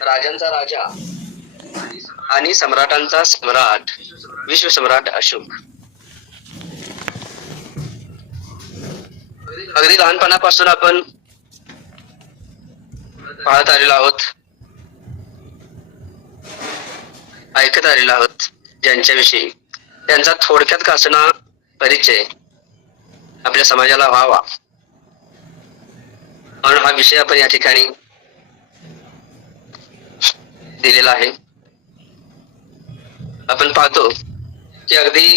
राजांचा राजा आणि सम्राटांचा सम्राट विश्वसम्राट अशोक. अगदी लहानपणापासून आपण पाहत आलेलो आहोत, ऐकत आलेलो आहोत ज्यांच्याविषयी, त्यांचा थोडक्यात का असना परिचय आपल्या समाजाला व्हावा म्हणून हा विषय आपण या ठिकाणी दिलेला आहे. आपण पाहतो की अगदी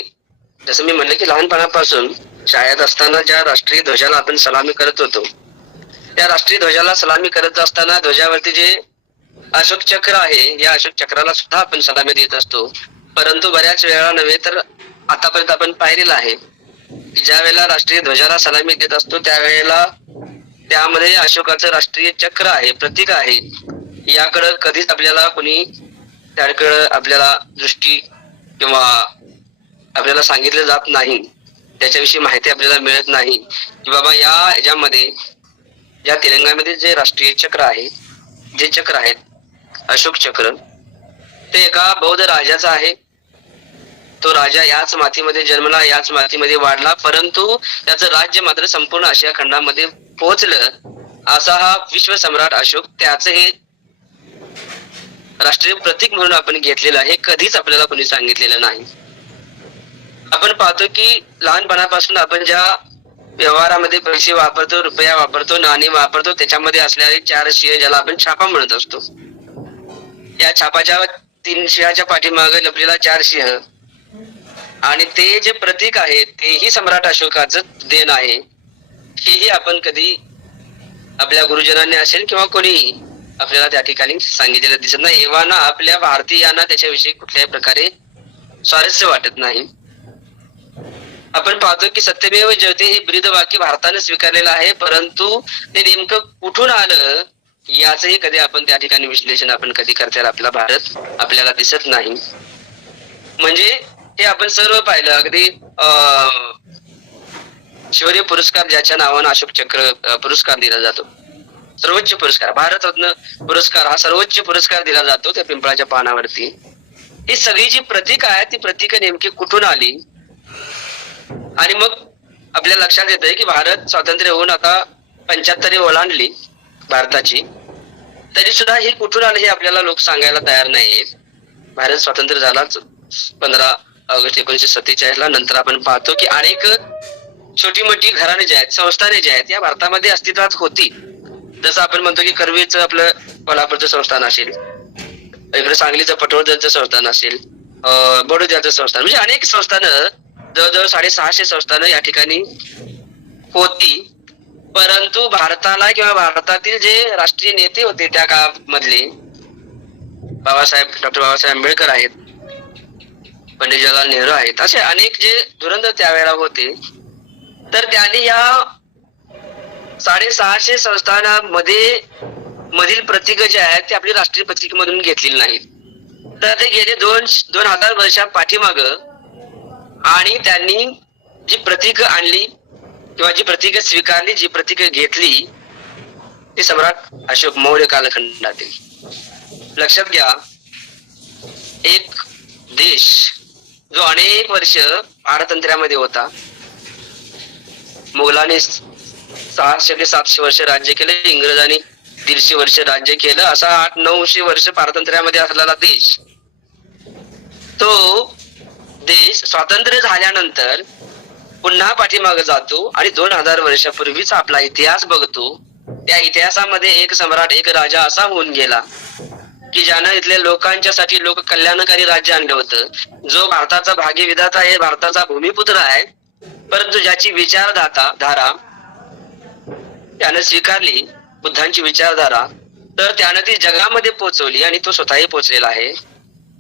जसं मी म्हणलं की लहानपणापासून शाळेत असताना ज्या राष्ट्रीय ध्वजाला आपण सलामी करत होतो, त्या राष्ट्रीय ध्वजाला सलामी करत असताना ध्वजावरती जे अशोक चक्र आहे, या अशोक चक्राला सुद्धा आपण सलामी देत असतो. परंतु बऱ्याच वेळा नव्हे तर आतापर्यंत आपण पाहिलेलं आहे की ज्या वेळेला राष्ट्रीय ध्वजाला सलामी देत असतो त्यावेळेला त्यामध्ये अशोकाचं राष्ट्रीय चक्र आहे, प्रतीक आहे, याकडं कधीच आपल्याला कोणी त्याकडं आपल्याला दृष्टी किंवा आपल्याला सांगितलं जात नाही, त्याच्याविषयी माहिती आपल्याला मिळत नाही की बाबा या ह्याच्यामध्ये या तिरंगामध्ये जे राष्ट्रीय चक्र आहे, जे चक्र आहेत अशोक चक्र, ते एका बौद्ध राजाचा आहे. तो राजा याच मातीमध्ये जन्मला, याच मातीमध्ये वाढला, परंतु त्याचं राज्य मात्र संपूर्ण आशिया खंडामध्ये पोहोचलं. असा हा विश्वसम्राट अशोक, त्याचं हे राष्ट्रीय प्रतीक म्हणून आपण घेतलेलं आहे, कधीच आपल्याला कोणी सांगितलेलं नाही. आपण पाहतो की लहानपणापासून आपण ज्या व्यवहारामध्ये पैसे वापरतो, रुपया वापरतो, नाणे वापरतो, त्याच्यामध्ये असणारे 4 शिळे ज्याला आपण छापा म्हणत असतो, या छापाच्या 3 शिळाच्या पाठीमागे लपलेला 4 सिंह आणि ते जे प्रतीक आहे तेही सम्राट अशोकाचं देण आहे. हेही आपण कधी आपल्या गुरुजनांनी असेल किंवा कोणीही आपल्याला त्या ठिकाणी सांगितलेलं दिसत नाही. एव्हाना आपल्या भारतीयांना त्याच्याविषयी कुठल्याही प्रकारे स्वारस्य वाटत नाही. आपण पाहतो की सत्यमेव जयते हे ब्रीद वाक्य भारताने स्वीकारलेलं आहे, परंतु ते नेमकं कुठून आलं याचंही कधी आपण त्या ठिकाणी विश्लेषण आपण कधी करताना आपला भारत आपल्याला दिसत नाही. म्हणजे हे आपण सर्व पाहिलं. अगदी शौर्य पुरस्कार ज्याच्या नावानं अशोक चक्र पुरस्कार दिला जातो, सर्वोच्च पुरस्कार, भारतरत्न पुरस्कार हा सर्वोच्च पुरस्कार दिला जातो त्या पिंपळाच्या पानावरती. ही सगळी जी प्रतीक आहे ती प्रतीक नेमकी कुठून आली आणि मग आपल्या लक्षात येतंय की भारत स्वातंत्र्य होऊन आता 75 ओलांडली भारताची, तरी सुद्धा हे कुठून आलं हे आपल्याला लोक सांगायला तयार नाहीत. भारत स्वातंत्र्य झालाच 15 ऑगस्ट 1947 ला. नंतर आपण पाहतो की अनेक छोटी मोठी घराणे जे आहेत, संस्थाने जे आहेत, या भारतामध्ये अस्तित्वात होती. जसं आपण म्हणतो की करवीरचं आपलं कोल्हापूरचं संस्थान असेल, इकडे सांगलीचं पटवर्धनचं संस्थान असेल, बडोद्याचं संस्थान, म्हणजे अनेक संस्थानं, जवळजवळ 650 संस्थानं या ठिकाणी होती. परंतु भारताला किंवा भारतातील जे राष्ट्रीय नेते होते त्या काळामधले डॉक्टर बाबासाहेब आंबेडकर आहेत, पंडित जवाहरलाल नेहरू आहेत, असे अनेक जे धुरंधर त्यावेळेला होते, तर त्यांनी या 650 संस्थानामध्ये मधील प्रतीक जे आहेत ते आपली राष्ट्रीय प्रतीक मधून घेतलेली नाहीत. तर ते गेले 2000 वर्षा पाठीमाग आणि त्यांनी जी प्रतीक आणली किंवा जी प्रतीक स्वीकारली, जी प्रतीक घेतली, ती सम्राट अशोक मौर्य कालखंडातील. लक्षात घ्या, एक देश जो अनेक वर्ष पारतंत्र्यामध्ये होता, मुघलांनी 600 ते 700 वर्ष राज्य केलं, इंग्रजांनी 150 वर्ष राज्य केलं, असा 800-900 वर्ष पारतंत्र्यामध्ये असलेला देश, तो देश स्वातंत्र्य झाल्यानंतर पुन्हा पाठीमागे जातो आणि 2000 वर्षापूर्वीचा आपला इतिहास बघतो. त्या इतिहासामध्ये एक सम्राट, एक राजा असा होऊन गेला की ज्यानं इथल्या लोकांच्यासाठी लोक कल्याणकारी राज्य आणलं होतं, जो भारताचा भाग्यविधाता आहे, भारताचा भूमिपुत्र आहे, परंतु ज्याची विचारधारा त्यानं स्वीकारली, बुद्धांची विचारधारा, तर त्यानं ती जगामध्ये पोहोचवली आणि तो स्वतःही पोहोचलेला आहे.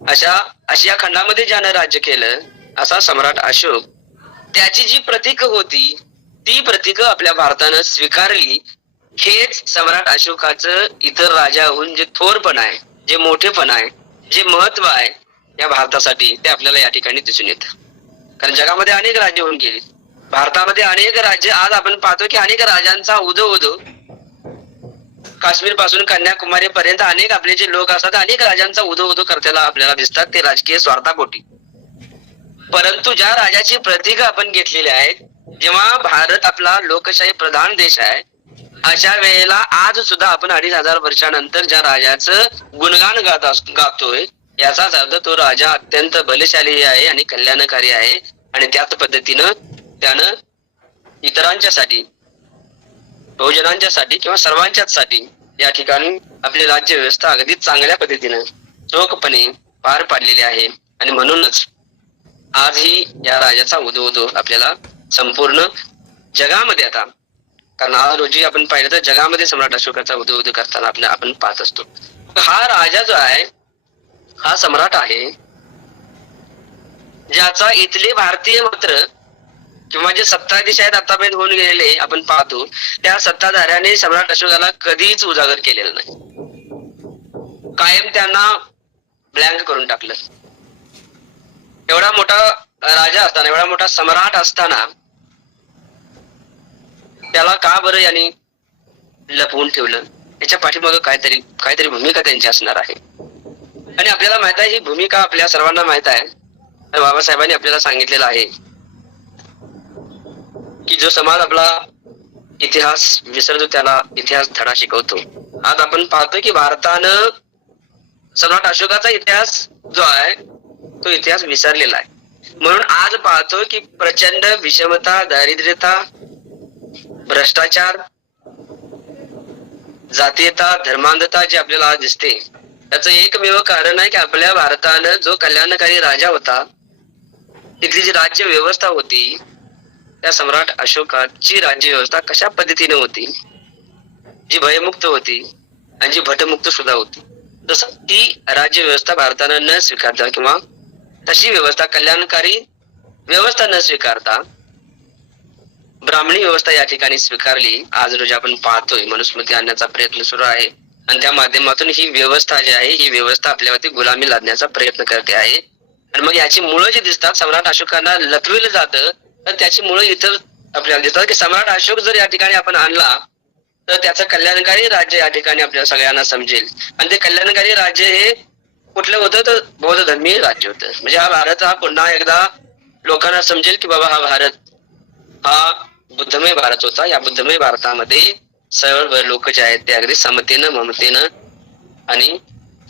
अशा आशिया खंडामध्ये ज्यानं राज्य केलं असा सम्राट अशोक, त्याची जी प्रतीक होती ती प्रतीक आपल्या भारतानं स्वीकारली. हेच सम्राट अशोकाचं इतर राजाहून जे थोरपण आहे, जे मोठेपण आहे, जे महत्व आहे या भारतासाठी, ते आपल्याला या ठिकाणी दिसून येतं. कारण जगामध्ये अनेक राज्य होऊन गेली, भारतामध्ये अनेक राज्य, आज आपण पाहतो की अनेक राजांचा उदो काश्मीर पासून कन्याकुमारी पर्यंत अनेक आपले जे लोक असतात अनेक राजांचा उदो करताना आपल्याला दिसतात ते राजकीय स्वार्थापोटी. परंतु ज्या राजाची प्रतीक आपण घेतलेली आहेत, जेव्हा भारत आपला लोकशाही प्रधान देश आहे, अशा वेळेला आज सुद्धा आपण 2500 वर्षानंतर ज्या राजाचं गुणगान गातोय, याचाच अर्थ तो राजा अत्यंत बलशाली आहे आणि कल्याणकारी आहे. आणि त्याच पद्धतीनं त्यानं इतरांच्यासाठी, बहुजनांच्यासाठी किंवा सर्वांच्याच साठी या ठिकाणी आपली राज्य व्यवस्था अगदी चांगल्या पद्धतीनं चोखपणे पार पाडलेली आहे. आणि म्हणूनच आजही या राजाचा उदो आपल्याला संपूर्ण जगामध्ये, आता कारण आज रोजी आपण पाहिलं तर जगामध्ये सम्राट अशोकाचा उदो करताना आपण पाहत असतो. हा राजा जो आहे हा सम्राट आहे ज्याचा इथले भारतीय मात्र किंवा जे सत्ताधीश आहेत आतापर्यंत होऊन गेलेले आपण पाहतो, त्या सत्ताधाऱ्याने सम्राट अशोकाला कधीच उजागर केलेलं नाही. कायम त्यांना ब्लँक करून टाकलं. एवढा मोठा राजा असताना, एवढा मोठा सम्राट असताना त्याला का बरं यांनी लपवून ठेवलं? याच्या पाठीमागं काहीतरी भूमिका त्यांची असणार आहे. आणि आपल्याला माहित आहे, ही भूमिका आपल्या सर्वांना माहित आहे. बाबासाहेबांनी आपल्याला सांगितलेलं आहे की जो समाज आपला इतिहास विसरतो त्याला इतिहास धडा शिकवतो. आज आपण पाहतो की भारतानं सम्राट अशोकाचा इतिहास जो आहे तो इतिहास विसरलेला आहे. म्हणून आज पाहतो की प्रचंड विषमता, दारिद्र्यता, भ्रष्टाचार, जातीयता, धर्मांधता जी आपल्याला आज दिसते, त्याचं एकमेव कारण आहे की आपल्या भारतानं जो कल्याणकारी राजा होता, तिथली जी राज्य व्यवस्था होती, त्या सम्राट अशोकाची राज्य व्यवस्था कशा पद्धतीने होती, जी भयमुक्त होती आणि जी भटमुक्त सुद्धा होती, तसं ती राज्य व्यवस्था भारतानं न स्वीकारता किंवा तशी व्यवस्था, कल्याणकारी व्यवस्था न स्वीकारता ब्राह्मणी व्यवस्था या ठिकाणी स्वीकारली. आज रोजी आपण पाहतोय मनुस्मृती आणण्याचा प्रयत्न सुरू आहे आणि त्या माध्यमातून ही व्यवस्था जी आहे, ही व्यवस्था आपल्यावरती गुलामी लादण्याचा प्रयत्न करते आहे. आणि मग याची मुळं जी दिसतात, सम्राट अशोकांना लपविलं जातं, तर त्याची मुळं इतर आपल्याला दिसतात की सम्राट अशोक जर या ठिकाणी आपण आणला तर त्याचं कल्याणकारी राज्य या ठिकाणी आपल्या सगळ्यांना समजेल. आणि ते कल्याणकारी राज्य हे कुठलं होतं तर बौद्ध धर्मीय राज्य होतं. म्हणजे हा भारत हा पुन्हा एकदा लोकांना समजेल की बाबा हा भारत हा बुद्धमय भारत होता. या बुद्धमय भारतामध्ये सर्व लोक जे आहेत ते अगदी समतेनं, ममतेनं आणि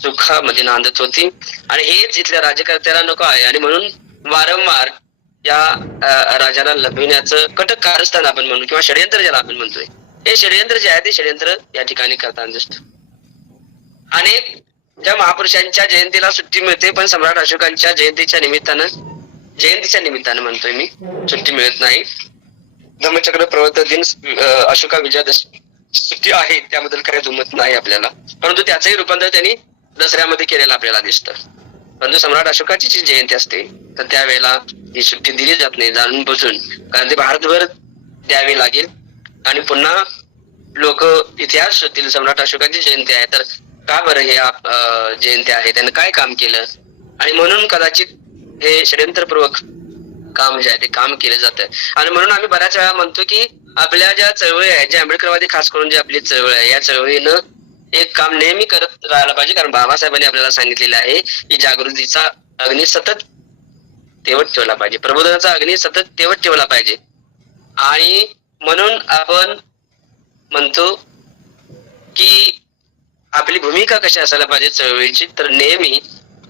सुखामध्ये नांदत होती. आणि हेच इथल्या राज्यकर्त्याला नको आहे. आणि म्हणून वारंवार या राजाला लपविण्याचं कटक कारस्थान आपण म्हणू किंवा षडयंत्र ज्याला आपण म्हणतोय, हे षडयंत्र जे आहे ते षडयंत्र या ठिकाणी करताना दिसतं. अनेक ज्या महापुरुषांच्या जयंतीला सुट्टी मिळते, पण सम्राट अशोकांच्या जयंतीच्या निमित्तानं म्हणतोय मी, सुट्टी मिळत नाही. धम्मचक्र प्रवर्तन दिन, अशोका विजयादशमी सुट्टी आहे, त्याबद्दल काही दुमत नाही आपल्याला. परंतु त्याचंही रूपांतर त्यांनी दसऱ्यामध्ये केलेलं आपल्याला दिसतं. परंतु सम्राट अशोकाची जी जयंती असते तर त्यावेळेला ही सुट्टी दिली जात नाही जाणून बुजून, कारण ते भारतभर द्यावी लागेल. आणि पुन्हा लोक इतिहास शोधतील सम्राट अशोकाची जयंती आहे तर का बरं हे जयंती आहे, त्यानं काय काम केलं. आणि म्हणून कदाचित हे षडयंत्रपूर्वक काम जे आहे ते काम केलं जातं. आणि म्हणून आम्ही बऱ्याच वेळा म्हणतो की आपल्या ज्या चळवळी आहेत, ज्या आंबेडकरवादी खास करून जी आपली चळवळ आहे, या चळवळीनं एक काम नेहमी करत राहायला पाहिजे. कारण बाबासाहेबांनी आपल्याला सांगितलेलं आहे की जागृतीचा अग्नी सतत तेवत ठेवला पाहिजे, प्रबोधनाचा अग्नी सतत तेवत ठेवला पाहिजे. आणि म्हणून आपण म्हणतो की आपली भूमिका कशी असायला पाहिजे चळवळीची, तर नेहमी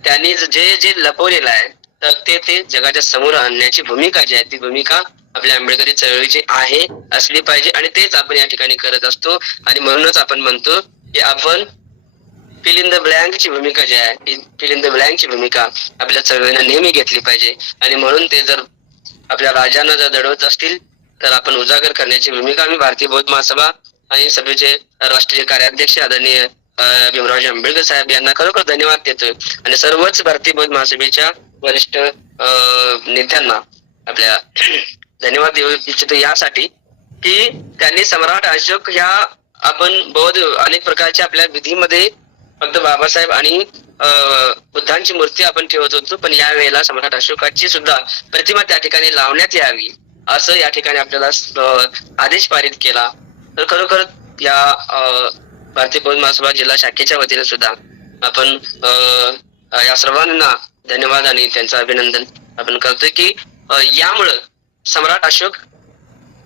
त्यांनी जे जे लपवलेलं आहे तर ते जगाच्या समोर आणण्याची भूमिका जी आहे ती भूमिका आपल्या आंबेडकरी चळवळीची आहे, असली पाहिजे. आणि तेच आपण या ठिकाणी करत असतो. आणि म्हणूनच आपण म्हणतो की आपण फिल इन द ब्लँकची भूमिका जी आहे, फिल इन द ब्लँकची भूमिका आपल्या चळवळीनं नेहमी घेतली पाहिजे. आणि म्हणून ते जर आपल्या राजांना जर दडवत असतील तर आपण उजागर करण्याची भूमिका आम्ही भारतीय बौद्ध महासभा आणि सभेचे राष्ट्रीय कार्याध्यक्ष आदरणीय भीमरावजी आंबेडकर साहेब यांना खरोखर धन्यवाद देतोय. आणि सर्वच भारतीय बौद्ध महासभेच्या वरिष्ठ नेत्यांना आपल्या धन्यवाद देऊ इच्छितो यासाठी की त्यांनी सम्राट अशोक ह्या आपण बौद्ध अनेक प्रकारच्या आपल्या विधीमध्ये फक्त बाबासाहेब आणि बुद्धांची मूर्ती आपण ठेवत होतो, पण या वेळेला सम्राट अशोकाची सुद्धा प्रतिमा त्या ठिकाणी लावण्यात यावी असं या ठिकाणी आपल्याला आदेश पारित केला. तर खरोखर या भारतीय बौद्ध महासभा जिल्हा शाखेच्या वतीने सुद्धा आपण या सर्वांना धन्यवाद आणि त्यांचं अभिनंदन आपण करतोय की यामुळं सम्राट अशोक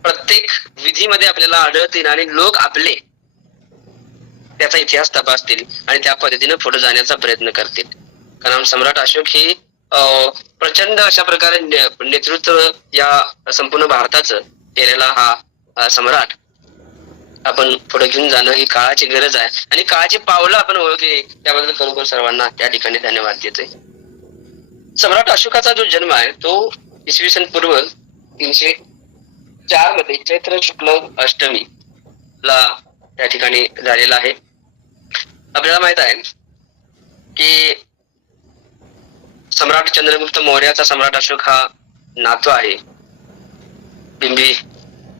प्रत्येक विधीमध्ये आपल्याला आढळतील आणि लोक आपले त्याचा इतिहास तपासतील आणि त्या पद्धतीने पुढे जाण्याचा प्रयत्न करतील. कारण सम्राट अशोक ही प्रचंड अशा प्रकारे नेतृत्व या संपूर्ण भारताचं केलेला हा सम्राट आपण पुढे घेऊन जाणं ही काळाची गरज आहे आणि काळाची पावलं आपण ओळखली त्याबद्दल खरोखर सर्वांना त्या ठिकाणी धन्यवाद देतोय. सम्राट अशोकाचा जो जन्म आहे तो इसवी सन पूर्व 304 मध्ये चैत्र शुक्ल अष्टमी ला त्या ठिकाणी झालेला आहे. आपल्याला माहित आहे की सम्राट चंद्रगुप्त मौर्याचा सम्राट अशोक हा नातू आहे.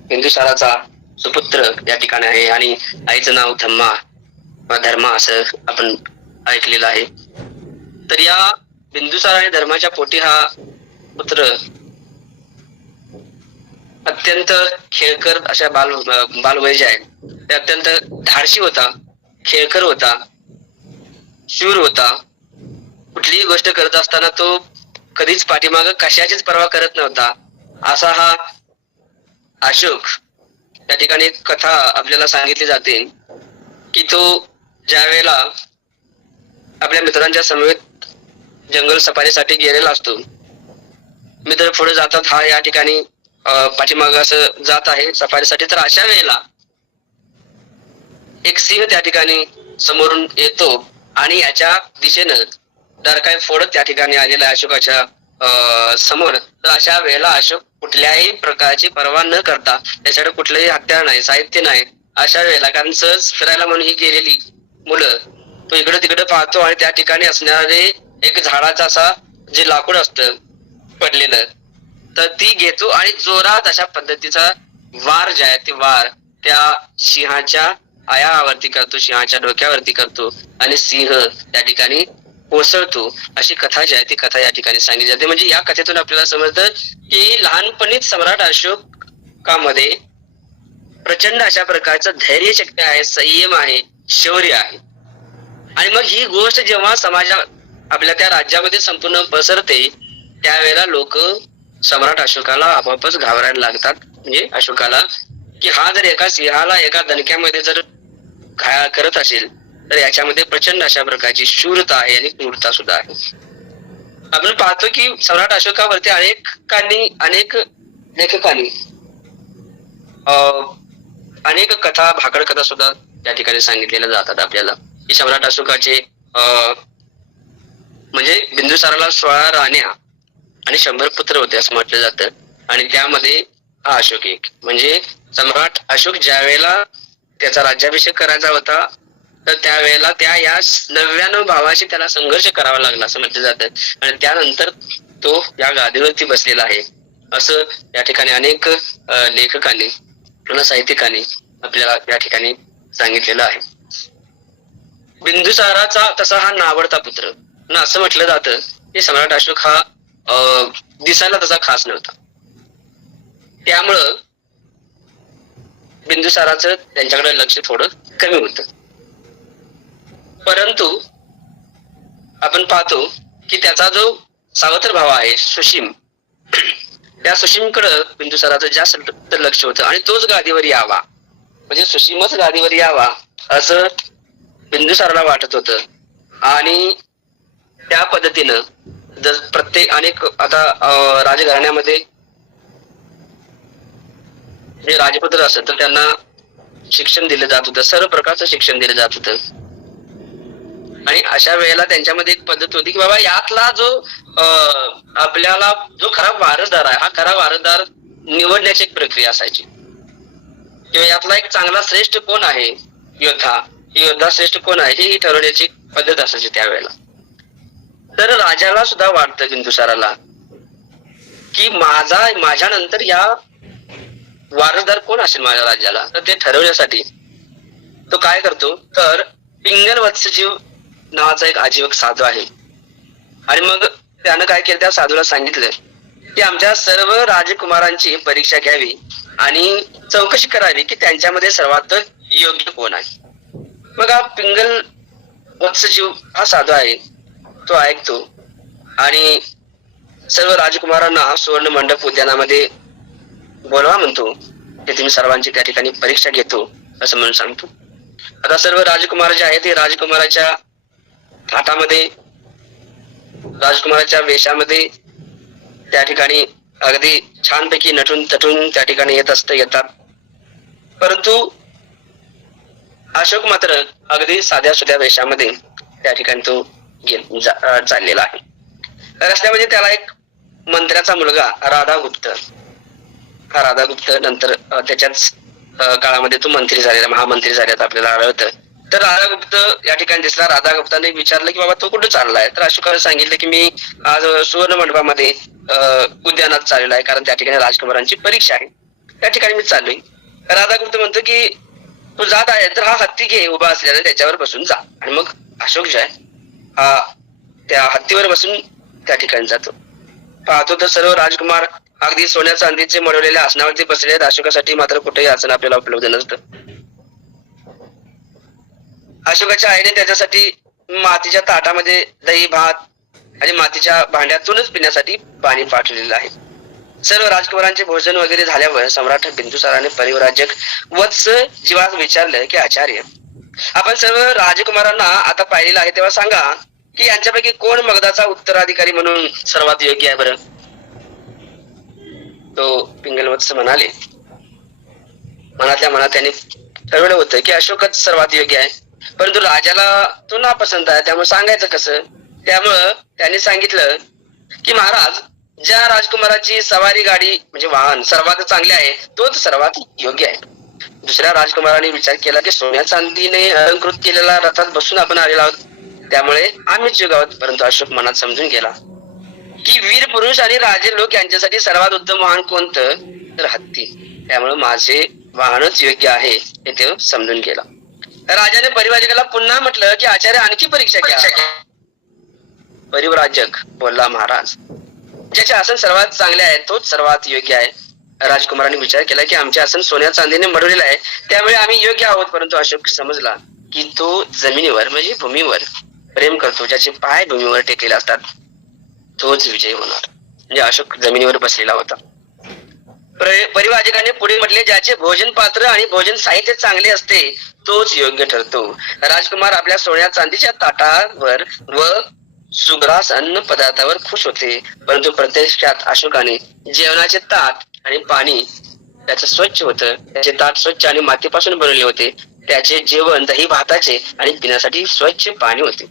बिंदुसाराचा सुपुत्र या ठिकाणी आहे आणि आईचं नाव धर्मा असं आपण ऐकलेलं आहे. तर या बिंदुसार आणि धर्माच्या पोटी हा पुत्र अत्यंत खेळकर अशा बालवय जे आहे ते अत्यंत धाडसी होता, खेळकर होता, शूर होता. कुठलीही गोष्ट करत असताना तो कधीच पाठीमाग कशाचीच पर्वा करत नव्हता. असा हा अशोक त्या ठिकाणी कथा आपल्याला सांगितली जाते की तो ज्या वेळेला आपल्या मित्रांच्या समवेत जंगल सफारीसाठी गेलेला असतो, मित्र पुढे जातात, हा या ठिकाणी पाठीमाग असं जात आहे सफारीसाठी. तर अशा वेळेला एक सिंह त्या ठिकाणी समोरून येतो आणि याच्या दिशेनं डरकाय फोडत त्या ठिकाणी आलेला अशोकाच्या समोर. तर अशा वेळेला अशोक कुठल्याही प्रकारची पर्वा न करता, त्याच्याकडे कुठलंही हत्यार नाही, साहित्य नाही, अशा वेळेला कारण सहज फिरायला म्हणून ही गेलेली मुलं तो इकडे तिकडे पाहतो आणि त्या ठिकाणी असणारे एक झाडाचा असा जे लाकूड असतं पडलेलं तर ती घेतो आणि जोरात अशा पद्धतीचा वार जे आहे ते वार त्या सिंहाच्या आयावरती करतो, सिंहाच्या डोक्यावरती करतो आणि सिंह त्या ठिकाणी कोसळतो. अशी कथा जी आहे ती कथा या ठिकाणी सांगितली जाते. म्हणजे या कथेतून आपल्याला समजतं की लहानपणीच सम्राट अशोकामध्ये प्रचंड अशा प्रकारचं धैर्य शक्ती आहे, संयम आहे, शौर्य आहे. आणि मग ही गोष्ट जेव्हा आपल्या त्या राज्यामध्ये संपूर्ण पसरते त्यावेळेला लोक सम्राट अशोकाला आपोआपच घाबरायला लागतात. म्हणजे अशोकाला की हा जर एका सिंहाला एका दणक्यामध्ये जर घायल करत असेल तर याच्यामध्ये प्रचंड अशा प्रकारची शूरता आहे आणि क्रूरता सुद्धा आहे. आपण पाहतो की सम्राट अशोकावरती अनेक लेखकांनी अनेक कथा, भाकड कथा सुद्धा त्या ठिकाणी सांगितलेल्या जातात आपल्याला की सम्राट अशोकाचे म्हणजे बिंदुसाराला 16 राण्या आणि 100 पुत्र होते असं म्हटलं जातं आणि त्यामध्ये हा अशोक एक. म्हणजे सम्राट अशोक ज्या वेळेला त्याचा राज्याभिषेक करायचा होता तर त्यावेळेला या 99 भावाशी त्याला संघर्ष करावा लागला असं म्हटलं जातं आणि त्यानंतर तो या गादीवरती बसलेला आहे असं या ठिकाणी अनेक लेखकांनी किंवा साहित्यिकांनी आपल्याला या ठिकाणी सांगितलेलं आहे. बिंदुसाराचा तसा हा नावडता पुत्र ना असं म्हटलं जातं की सम्राट अशोक हा दिसायला तसा खास नव्हता. त्यामुळं बिंदुसाराचं त्यांच्याकडे लक्ष थोडं कमी होतं. परंतु आपण पाहतो की त्याचा जो सावत्र भाव आहे सुशीम, त्या सुशीमकडे बिंदुसाराचं जास्त लक्ष होतं आणि तोच गादीवर यावा म्हणजे सुशीमच गादीवर यावा असं बिंदुसाराला वाटत होतं. आणि त्या पद्धतीनं प्रत्येक अनेक आता राजघराण्यामध्ये जे राजपुत्र असत तर त्यांना शिक्षण दिलं जात होतं, सर्व प्रकारचं शिक्षण दिलं जात होतं. आणि अशा वेळेला त्यांच्यामध्ये एक पद्धत होती की बाबा यातला जो आपल्याला जो खरा वारसदार आहे हा खरा वारसदार निवडण्याची एक प्रक्रिया असायची किंवा यातला एक चांगला श्रेष्ठ कोण आहे, योद्धा श्रेष्ठ कोण आहे ही ठरवण्याची पद्धत असायची त्यावेळेला. तर राजाला सुद्धा वाटतं बिंदुसाराला की माझ्या नंतर या वारसदार कोण असेल माझ्या राज्याला. तर ते ठरवण्यासाठी तो काय करतो तर पिंगल वत्सजीव नावाचा एक आजीवक साधू आहे आणि मग त्यानं काय केलं त्या साधूला सांगितलं की आमच्या सर्व राजकुमारांची परीक्षा घ्यावी आणि चौकशी करावी की त्यांच्यामध्ये सर्वात योग्य कोण आहे. मग हा पिंगल वत्स जीव हा साधू आहे, तो ऐकतो आणि सर्व राजकुमारांना सुवर्ण मंडप उद्यानामध्ये बोलवा म्हणतो. ते तुम्ही सर्वांची त्या ठिकाणी परीक्षा घेतो असं म्हणून सांगतो. आता सर्व राजकुमार जे आहेत ते राजकुमाराच्या थाटामध्ये, राजकुमाराच्या वेशामध्ये त्या ठिकाणी अगदी छानपैकी नटून तटून त्या ठिकाणी येतात. परंतु अशोक मात्र अगदी साध्या सुध्या वेशामध्ये त्या ठिकाणी तो चाललेला आहे. रस्त्यामध्ये त्याला एक मंत्र्याचा मुलगा राधागुप्त, हा राधागुप्त नंतर त्याच्याच काळामध्ये तो मंत्री झालेला, महामंत्री झाल्यात आपल्याला आढळतं. तर राधागुप्त या ठिकाणी दिसला. राधागुप्ताने विचारलं की बाबा तो कुठे चाललाय? तर अशोकाने सांगितलं की मी आज सुवर्ण मंडपामध्ये उद्यानात चाललेला आहे, कारण त्या ठिकाणी राजकुमारांची परीक्षा आहे, त्या ठिकाणी मी चाललोय. राधागुप्त म्हणतो की तू जात आहे तर हा हत्ती घे उभा असलेला, त्याच्यावर बसून जा. आणि मग अशोक जो आहे हा त्या हत्तीवर बसून त्या ठिकाणी जातो. पाहतो तर सर्व राजकुमार अगदी सोन्या चांदीचे मळवलेल्या आसनावरती बसले आहेत. अशोकासाठी मात्र कुठेही आसन आपल्याला उपलब्ध नसतं. अशोकाच्या आईने त्याच्यासाठी मातीच्या ताटामध्ये दही भात आणि मातीच्या भांड्यातूनच पिण्यासाठी पाणी पाठवलेलं आहे. सर्व राजकुमारांचे भोजन वगैरे झाल्यावर सम्राट बिंदुसाराने परिव्राजक वत्स जीवास विचारलं की आचार्य, आपण सर्व राजकुमारांना आता पाहिलेलं आहे, तेव्हा सांगा की यांच्यापैकी कोण मगधाचा उत्तराधिकारी म्हणून सर्वात योग्य आहे बरं? तो पिंगलवत्स म्हणाले, मनातल्या मनात त्यांनी ठरवलं होतं की अशोकच सर्वात योग्य आहे, परंतु राजाला तो नापसंत आहे, त्यामुळे सांगायचं कसं? त्यामुळं त्यांनी सांगितलं की महाराज, ज्या राजकुमाराची सवारी गाडी म्हणजे वाहन सर्वात चांगले आहे तोच सर्वात योग्य आहे. दुसऱ्या राजकुमाराने विचार केला की सोन्या चांदीने अलंकृत केलेल्या रथात बसून आपण आलेलो आहोत, त्यामुळे आम्हीच योग्य आहोत. परंतु अशोक मनात समजून गेला की वीर पुरुष आणि राजे लोक यांच्यासाठी सर्वात उत्तम वाहन कोणतं? तर हत्ती, त्यामुळे माझे वाहनच योग्य आहे हे ते समजून गेला. राजाने परिव्राजकाला पुन्हा म्हटलं की आचार्य आणखी परीक्षा घ्या. परिव्राजक बोलला, महाराज, ज्याचे आसन सर्वात चांगले आहे तोच सर्वात योग्य आहे. राजकुमारांनी विचार केला की आमचे आसन सोन्या चांदीने मढवलेले आहे, त्यामुळे आम्ही योग्य आहोत. परंतु अशोक समजला की तो जमिनीवर म्हणजे भूमीवर प्रेम करतो, ज्याचे पाय भूमीवर टेकलेले असतात तोच विजय होणार. म्हणजे अशोक जमिनीवर बसलेला होता. परिव्राजकाने पुढे म्हटले, ज्याचे भोजन पात्र आणि भोजन साहित्य चांगले असते तोच योग्य ठरतो. राजकुमार आपल्या सोन्या चांदीच्या ताटावर व सुग्रास अन्न पदार्थावर खुश होते, परंतु प्रत्यक्षात अशोकाने जेवणाचे ताट आणि पाणी त्याचं स्वच्छ होतं. त्याचे ताट स्वच्छ आणि मातीपासून बनवले होते, त्याचे जेवण दही भाताचे आणि पिण्यासाठी स्वच्छ पाणी होते.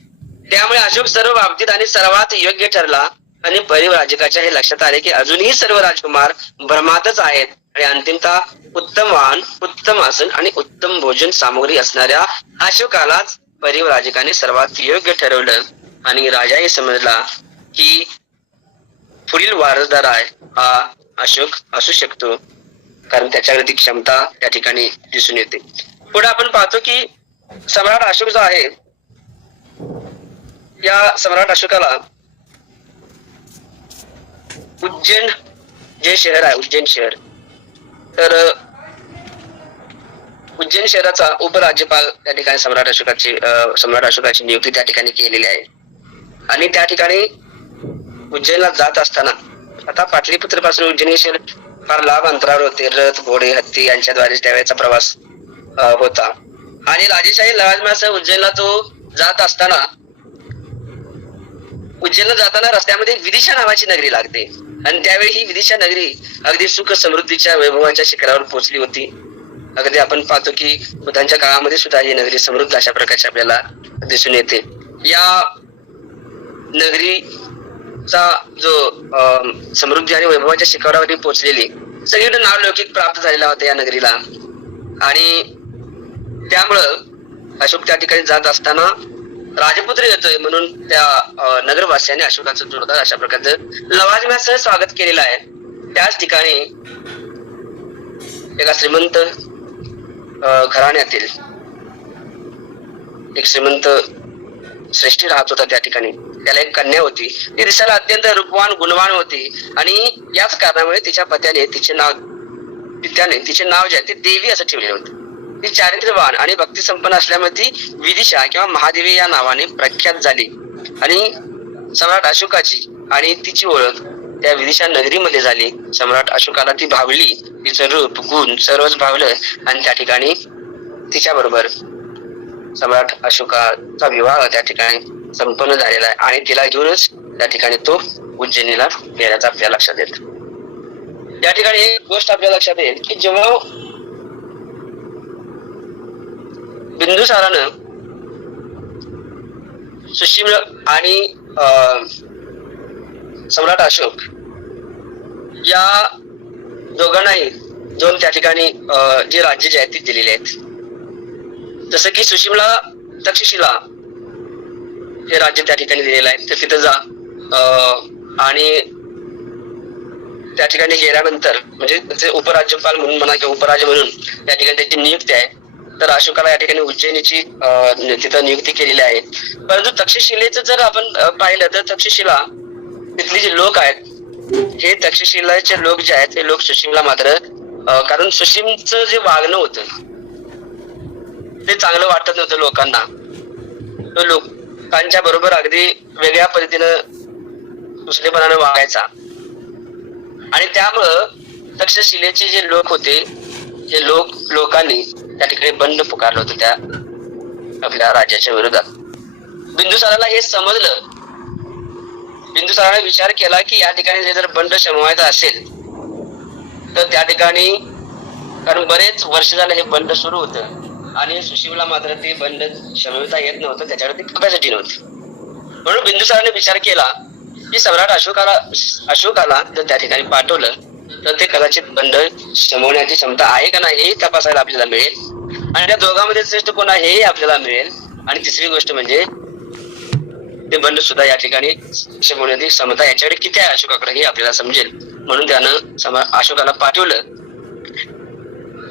त्यामुळे अशोक सर्व बाबतीत आणि सर्वात योग्य ठरला. आणि परिव्राजकाच्या हे लक्षात आले की अजूनही सर्व राजकुमार भ्रमातच आहेत आणि अंतिमतः उत्तम वाहन, उत्तम आसन आणि उत्तम भोजन सामग्री असणाऱ्या अशोकालाच परिव्राजकाने सर्वात योग्य ठरवलं. आणि राजाही समजला की पुढील वारसदार आहे हा अशोक असू शकतो, कारण त्याच्याकडे ती क्षमता त्या ठिकाणी दिसून येते. पुढे आपण पाहतो की सम्राट अशोक जो आहे, या सम्राट अशोकाला उज्जैन जे शहर आहे, उज्जैन शहर, तर उज्जैन शहराचा उपराज्यपाल त्या ठिकाणी सम्राट अशोकाची नियुक्ती त्या ठिकाणी केलेली आहे. आणि त्या ठिकाणी उज्जैनला जात असताना, आता पाटलीपुत्र पासून उज्जैन हे शहर फार लांब अंतरावर होते. रथ, घोडे, हत्ती यांच्याद्वारे त्यावेळेचा प्रवास होता. आणि राजेशाही लवाजमासह उज्जैनला तो जात असताना, उज्जैनला जाताना रस्त्यामध्ये विदिशा नावाची नगरी लागते. आणि त्यावेळी ही विदिशा नगरी अगदी सुख समृद्धीच्या वैभवाच्या शिखरावर पोहोचली होती. अगदी आपण पाहतो की बुद्धांच्या काळामध्ये सुद्धा ही नगरी समृद्ध अशा प्रकारची आपल्याला दिसून येते. या नगरीचा जो समृद्धी आणि वैभवाच्या शिखरावरती पोहोचलेली सगळीकडे नावलौकिक प्राप्त झालेला होता या नगरीला. आणि त्यामुळं अशोक त्या ठिकाणी जात असताना राजपुत्र येतोय म्हणून त्या नगरवासियांनी अशोकाचं जोरदार अशा प्रकारचं लवाजम्यासह स्वागत केलेलं आहे. त्याच ठिकाणी एका श्रीमंत घराण्यातील एक श्रीमंत श्रेष्ठी राहत होता. त्या ठिकाणी त्याला एक कन्या होती. ती दिसायला अत्यंत रूपवान, गुणवान होती. आणि याच कारणामुळे तिच्या पत्याने तिचे नाव जे आहे ते देवी असं ठेवले होते. ती चारित्र्यवान आणि भक्तिसंपन्न असल्यामुळे ती विदिशा किंवा महादेवी या नावाने प्रख्यात झाली. आणि सम्राट अशोकाची आणि तिची ओळख त्या विदिशा नगरीमध्ये झाली. सम्राट अशोकाला ती भावली, तिचं रूप गुण सर्वच भावलं आणि त्या ठिकाणी तिच्या बरोबर सम्राट अशोकाचा विवाह त्या ठिकाणी संपन्न झालेला आहे. आणि तिला घेऊनच त्या ठिकाणी तो उज्जैनीला गेल्याचं आपल्या लक्षात येतं. या ठिकाणी एक गोष्ट आपल्या लक्षात येईल की जेव्हा बिंदुसारानं सुशिम्न आणि सम्राट अशोक या दोघांनाही दोन त्या ठिकाणी जे राज्य जे आहेत ते दिलेले आहेत. जसं की सुशिमला तक्षशिला हे राज्य त्या ठिकाणी दिलेलं आहे, तर तिथं जा आणि त्या ठिकाणी गेल्यानंतर म्हणजे त्याचे उपराज्यपाल म्हणून म्हणा किंवा उपराज्य म्हणून त्या ठिकाणी त्याची नियुक्ती आहे. तर अशोकाला या ठिकाणी उज्जैनीची तिथं नियुक्ती केलेली आहे. परंतु तक्षशिलेचं जर आपण पाहिलं तर तक्षशिला तिथले जे लोक आहेत हे तक्षशिलाचे लोक जे आहेत ते लोक सुशिमला मात्र कारण सुशिमचं जे वागणं होतं ते चांगलं वाटत नव्हतं लोकांना. तो लोकांच्या बरोबर अगदी वेगळ्या पद्धतीनं दुसरेपणानं वागायचा आणि त्यामुळं तक्षशिलेचे जे लोक होते ते लोकांनी त्या ठिकाणी बंड पुकारलं होतं त्या आपल्या राज्याच्या विरोधात. बिंदुसाराला हे समजलं. बिंदुसाराने विचार केला की या ठिकाणी जर बंड शमवायचा असेल तर त्या ठिकाणी कारण बरेच वर्ष झाले हे बंड सुरू होतं आणि सुशिमला मात्र ते बंड शमवता येत नव्हतं, त्याच्यावरती कपॅसिटी नव्हती. म्हणून बिंदुसाराने विचार केला की सम्राट अशोकाला जर त्या ठिकाणी पाठवलं तर ते कदाचित बंड शमवण्याची क्षमता आहे का नाही हे तपासायला आपल्याला मिळेल आणि त्या दोघांमध्ये श्रेष्ठ कोण आहे हे आपल्याला मिळेल. आणि तिसरी गोष्ट म्हणजे ते बंड सुद्धा या ठिकाणी शमवण्याची क्षमता याच्याकडे किती आहे अशोकाकडे हे आपल्याला समजेल. म्हणून त्यानं अशोकाला पाठवलं.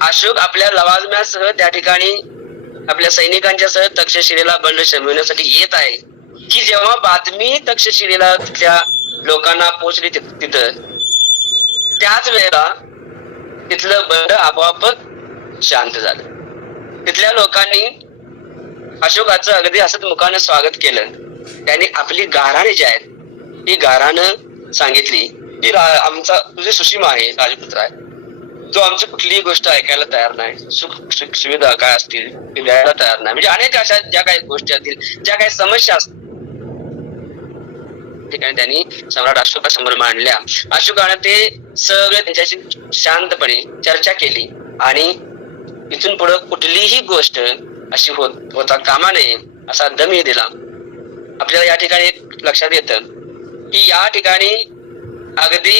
अशोक आपल्या लवाजम्यासह त्या ठिकाणी आपल्या सैनिकांच्या सह तक्षशिलेला बंड शमवण्यासाठी येत आहे की जेव्हा बातमी तक्षशिलेला तिथल्या लोकांना पोहोचली तिथं त्याच वेळेला तिथलं बंड आपोआपच शांत झालं. तिथल्या लोकांनी अशोकाचं अगदी असंच मुखाने स्वागत केलं. त्यांनी आपली गाऱ्हाणे जे आहेत ही गाऱ्हाणं सांगितली की आमचा तुझे सुशिमा आहे, राजपुत्र आहे, तो आमची कुठलीही गोष्ट ऐकायला तयार नाही, सुख सुविधा काय असतील ते द्यायला तयार नाही. म्हणजे अनेक अशा ज्या काही गोष्टी असतील, ज्या काही समस्या असतील ठिकाणी त्यांनी सम्राट अशोकासमोर मांडल्या. अशोकाने ते सगळे त्यांच्याशी शांतपणे चर्चा केली आणि इथून पुढे कुठलीही गोष्ट अशी होता कामा नये असा दमी दिला. आपल्याला या ठिकाणी एक लक्षात येतं की या ठिकाणी अगदी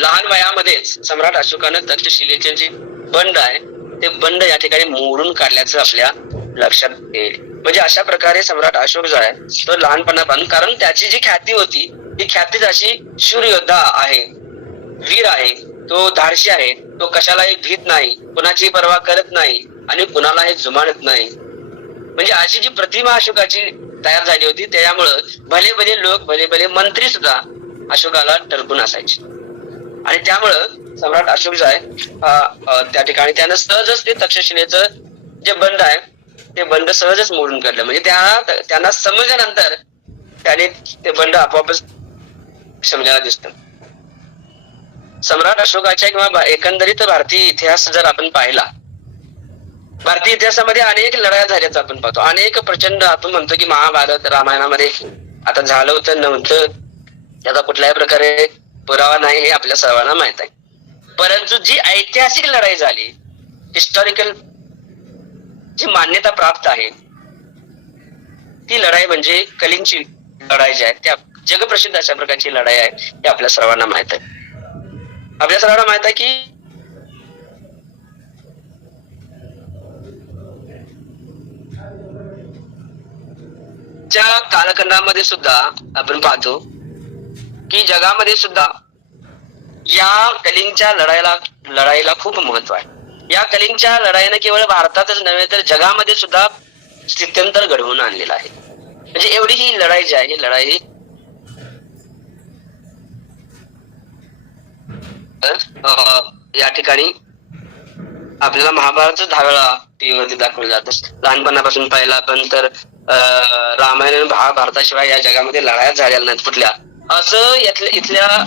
लहान वयामध्येच सम्राट अशोकानं तक्षशिलेचे जे बंड आहे ते बंड या ठिकाणी मोडून काढल्याचं आपल्या लक्षात येईल. म्हणजे अशा प्रकारे सम्राट अशोक जो आहे तो लहानपणापासून कारण त्याची जी ख्याती होती ती ख्यातीच अशी शूर योद्धा आहे, वीर आहे, तो धाडशी आहे, तो कशालाही भीत नाही, कुणाची पर्वा करत नाही आणि कुणालाही जुमानत नाही. म्हणजे अशी जी प्रतिमा अशोकाची तयार झाली होती त्यामुळं भले भले लोक भले भले मंत्री सुद्धा अशोकाला टरकून असायचे. आणि त्यामुळं सम्राट अशोक जो आहे त्या ठिकाणी त्यानं सहजच ते तक्षशिलेचं जे बंड आहे ते बंड सहजच मोडून काढलं. म्हणजे त्यांना समजल्यानंतर त्याने ते बंड आपोआपच शमल्याला दिसतं. सम्राट अशोकाच्या किंवा एकंदरीत भारतीय इतिहास जर आपण पाहिला, भारतीय इतिहासामध्ये अनेक लढाया झाल्याचं आपण पाहतो. अनेक प्रचंड आपण म्हणतो की महाभारत रामायणामध्ये आता झालं होतं नव्हतं त्याचा कुठल्याही प्रकारे पुरावा नाही हे आपल्या सर्वांना माहित आहे. परंतु जी ऐतिहासिक लढाई झाली, हिस्टॉरिकल जी मान्यता प्राप्त आहे ती लढाई म्हणजे कलिंगची लढाई जी आहे त्या जगप्रसिद्ध अशा प्रकारची लढाई आहे हे आपल्या सर्वांना माहित आहे. आपल्या सर्वांना माहित आहे की कालखंडामध्ये सुद्धा आपण पाहतो की जगामध्ये सुद्धा या कलिंगच्या लढाईला खूप महत्व आहे. या कलिंगच्या लढाईने केवळ भारतातच नव्हे तर जगामध्ये सुद्धा स्थित्यंतर घडवून आणलेलं आहे. म्हणजे एवढी ही लढाई जी आहे ही लढाई या ठिकाणी आपल्याला महाभारतच 10 वेळा टीव्हीवरती दाखवलं जातं. लहानपणापासून पाहिलं आपण तर रामायण आणि महाभारताशिवाय या जगामध्ये लढाया झालेल्या नाहीत कुठल्या, असं इथल्या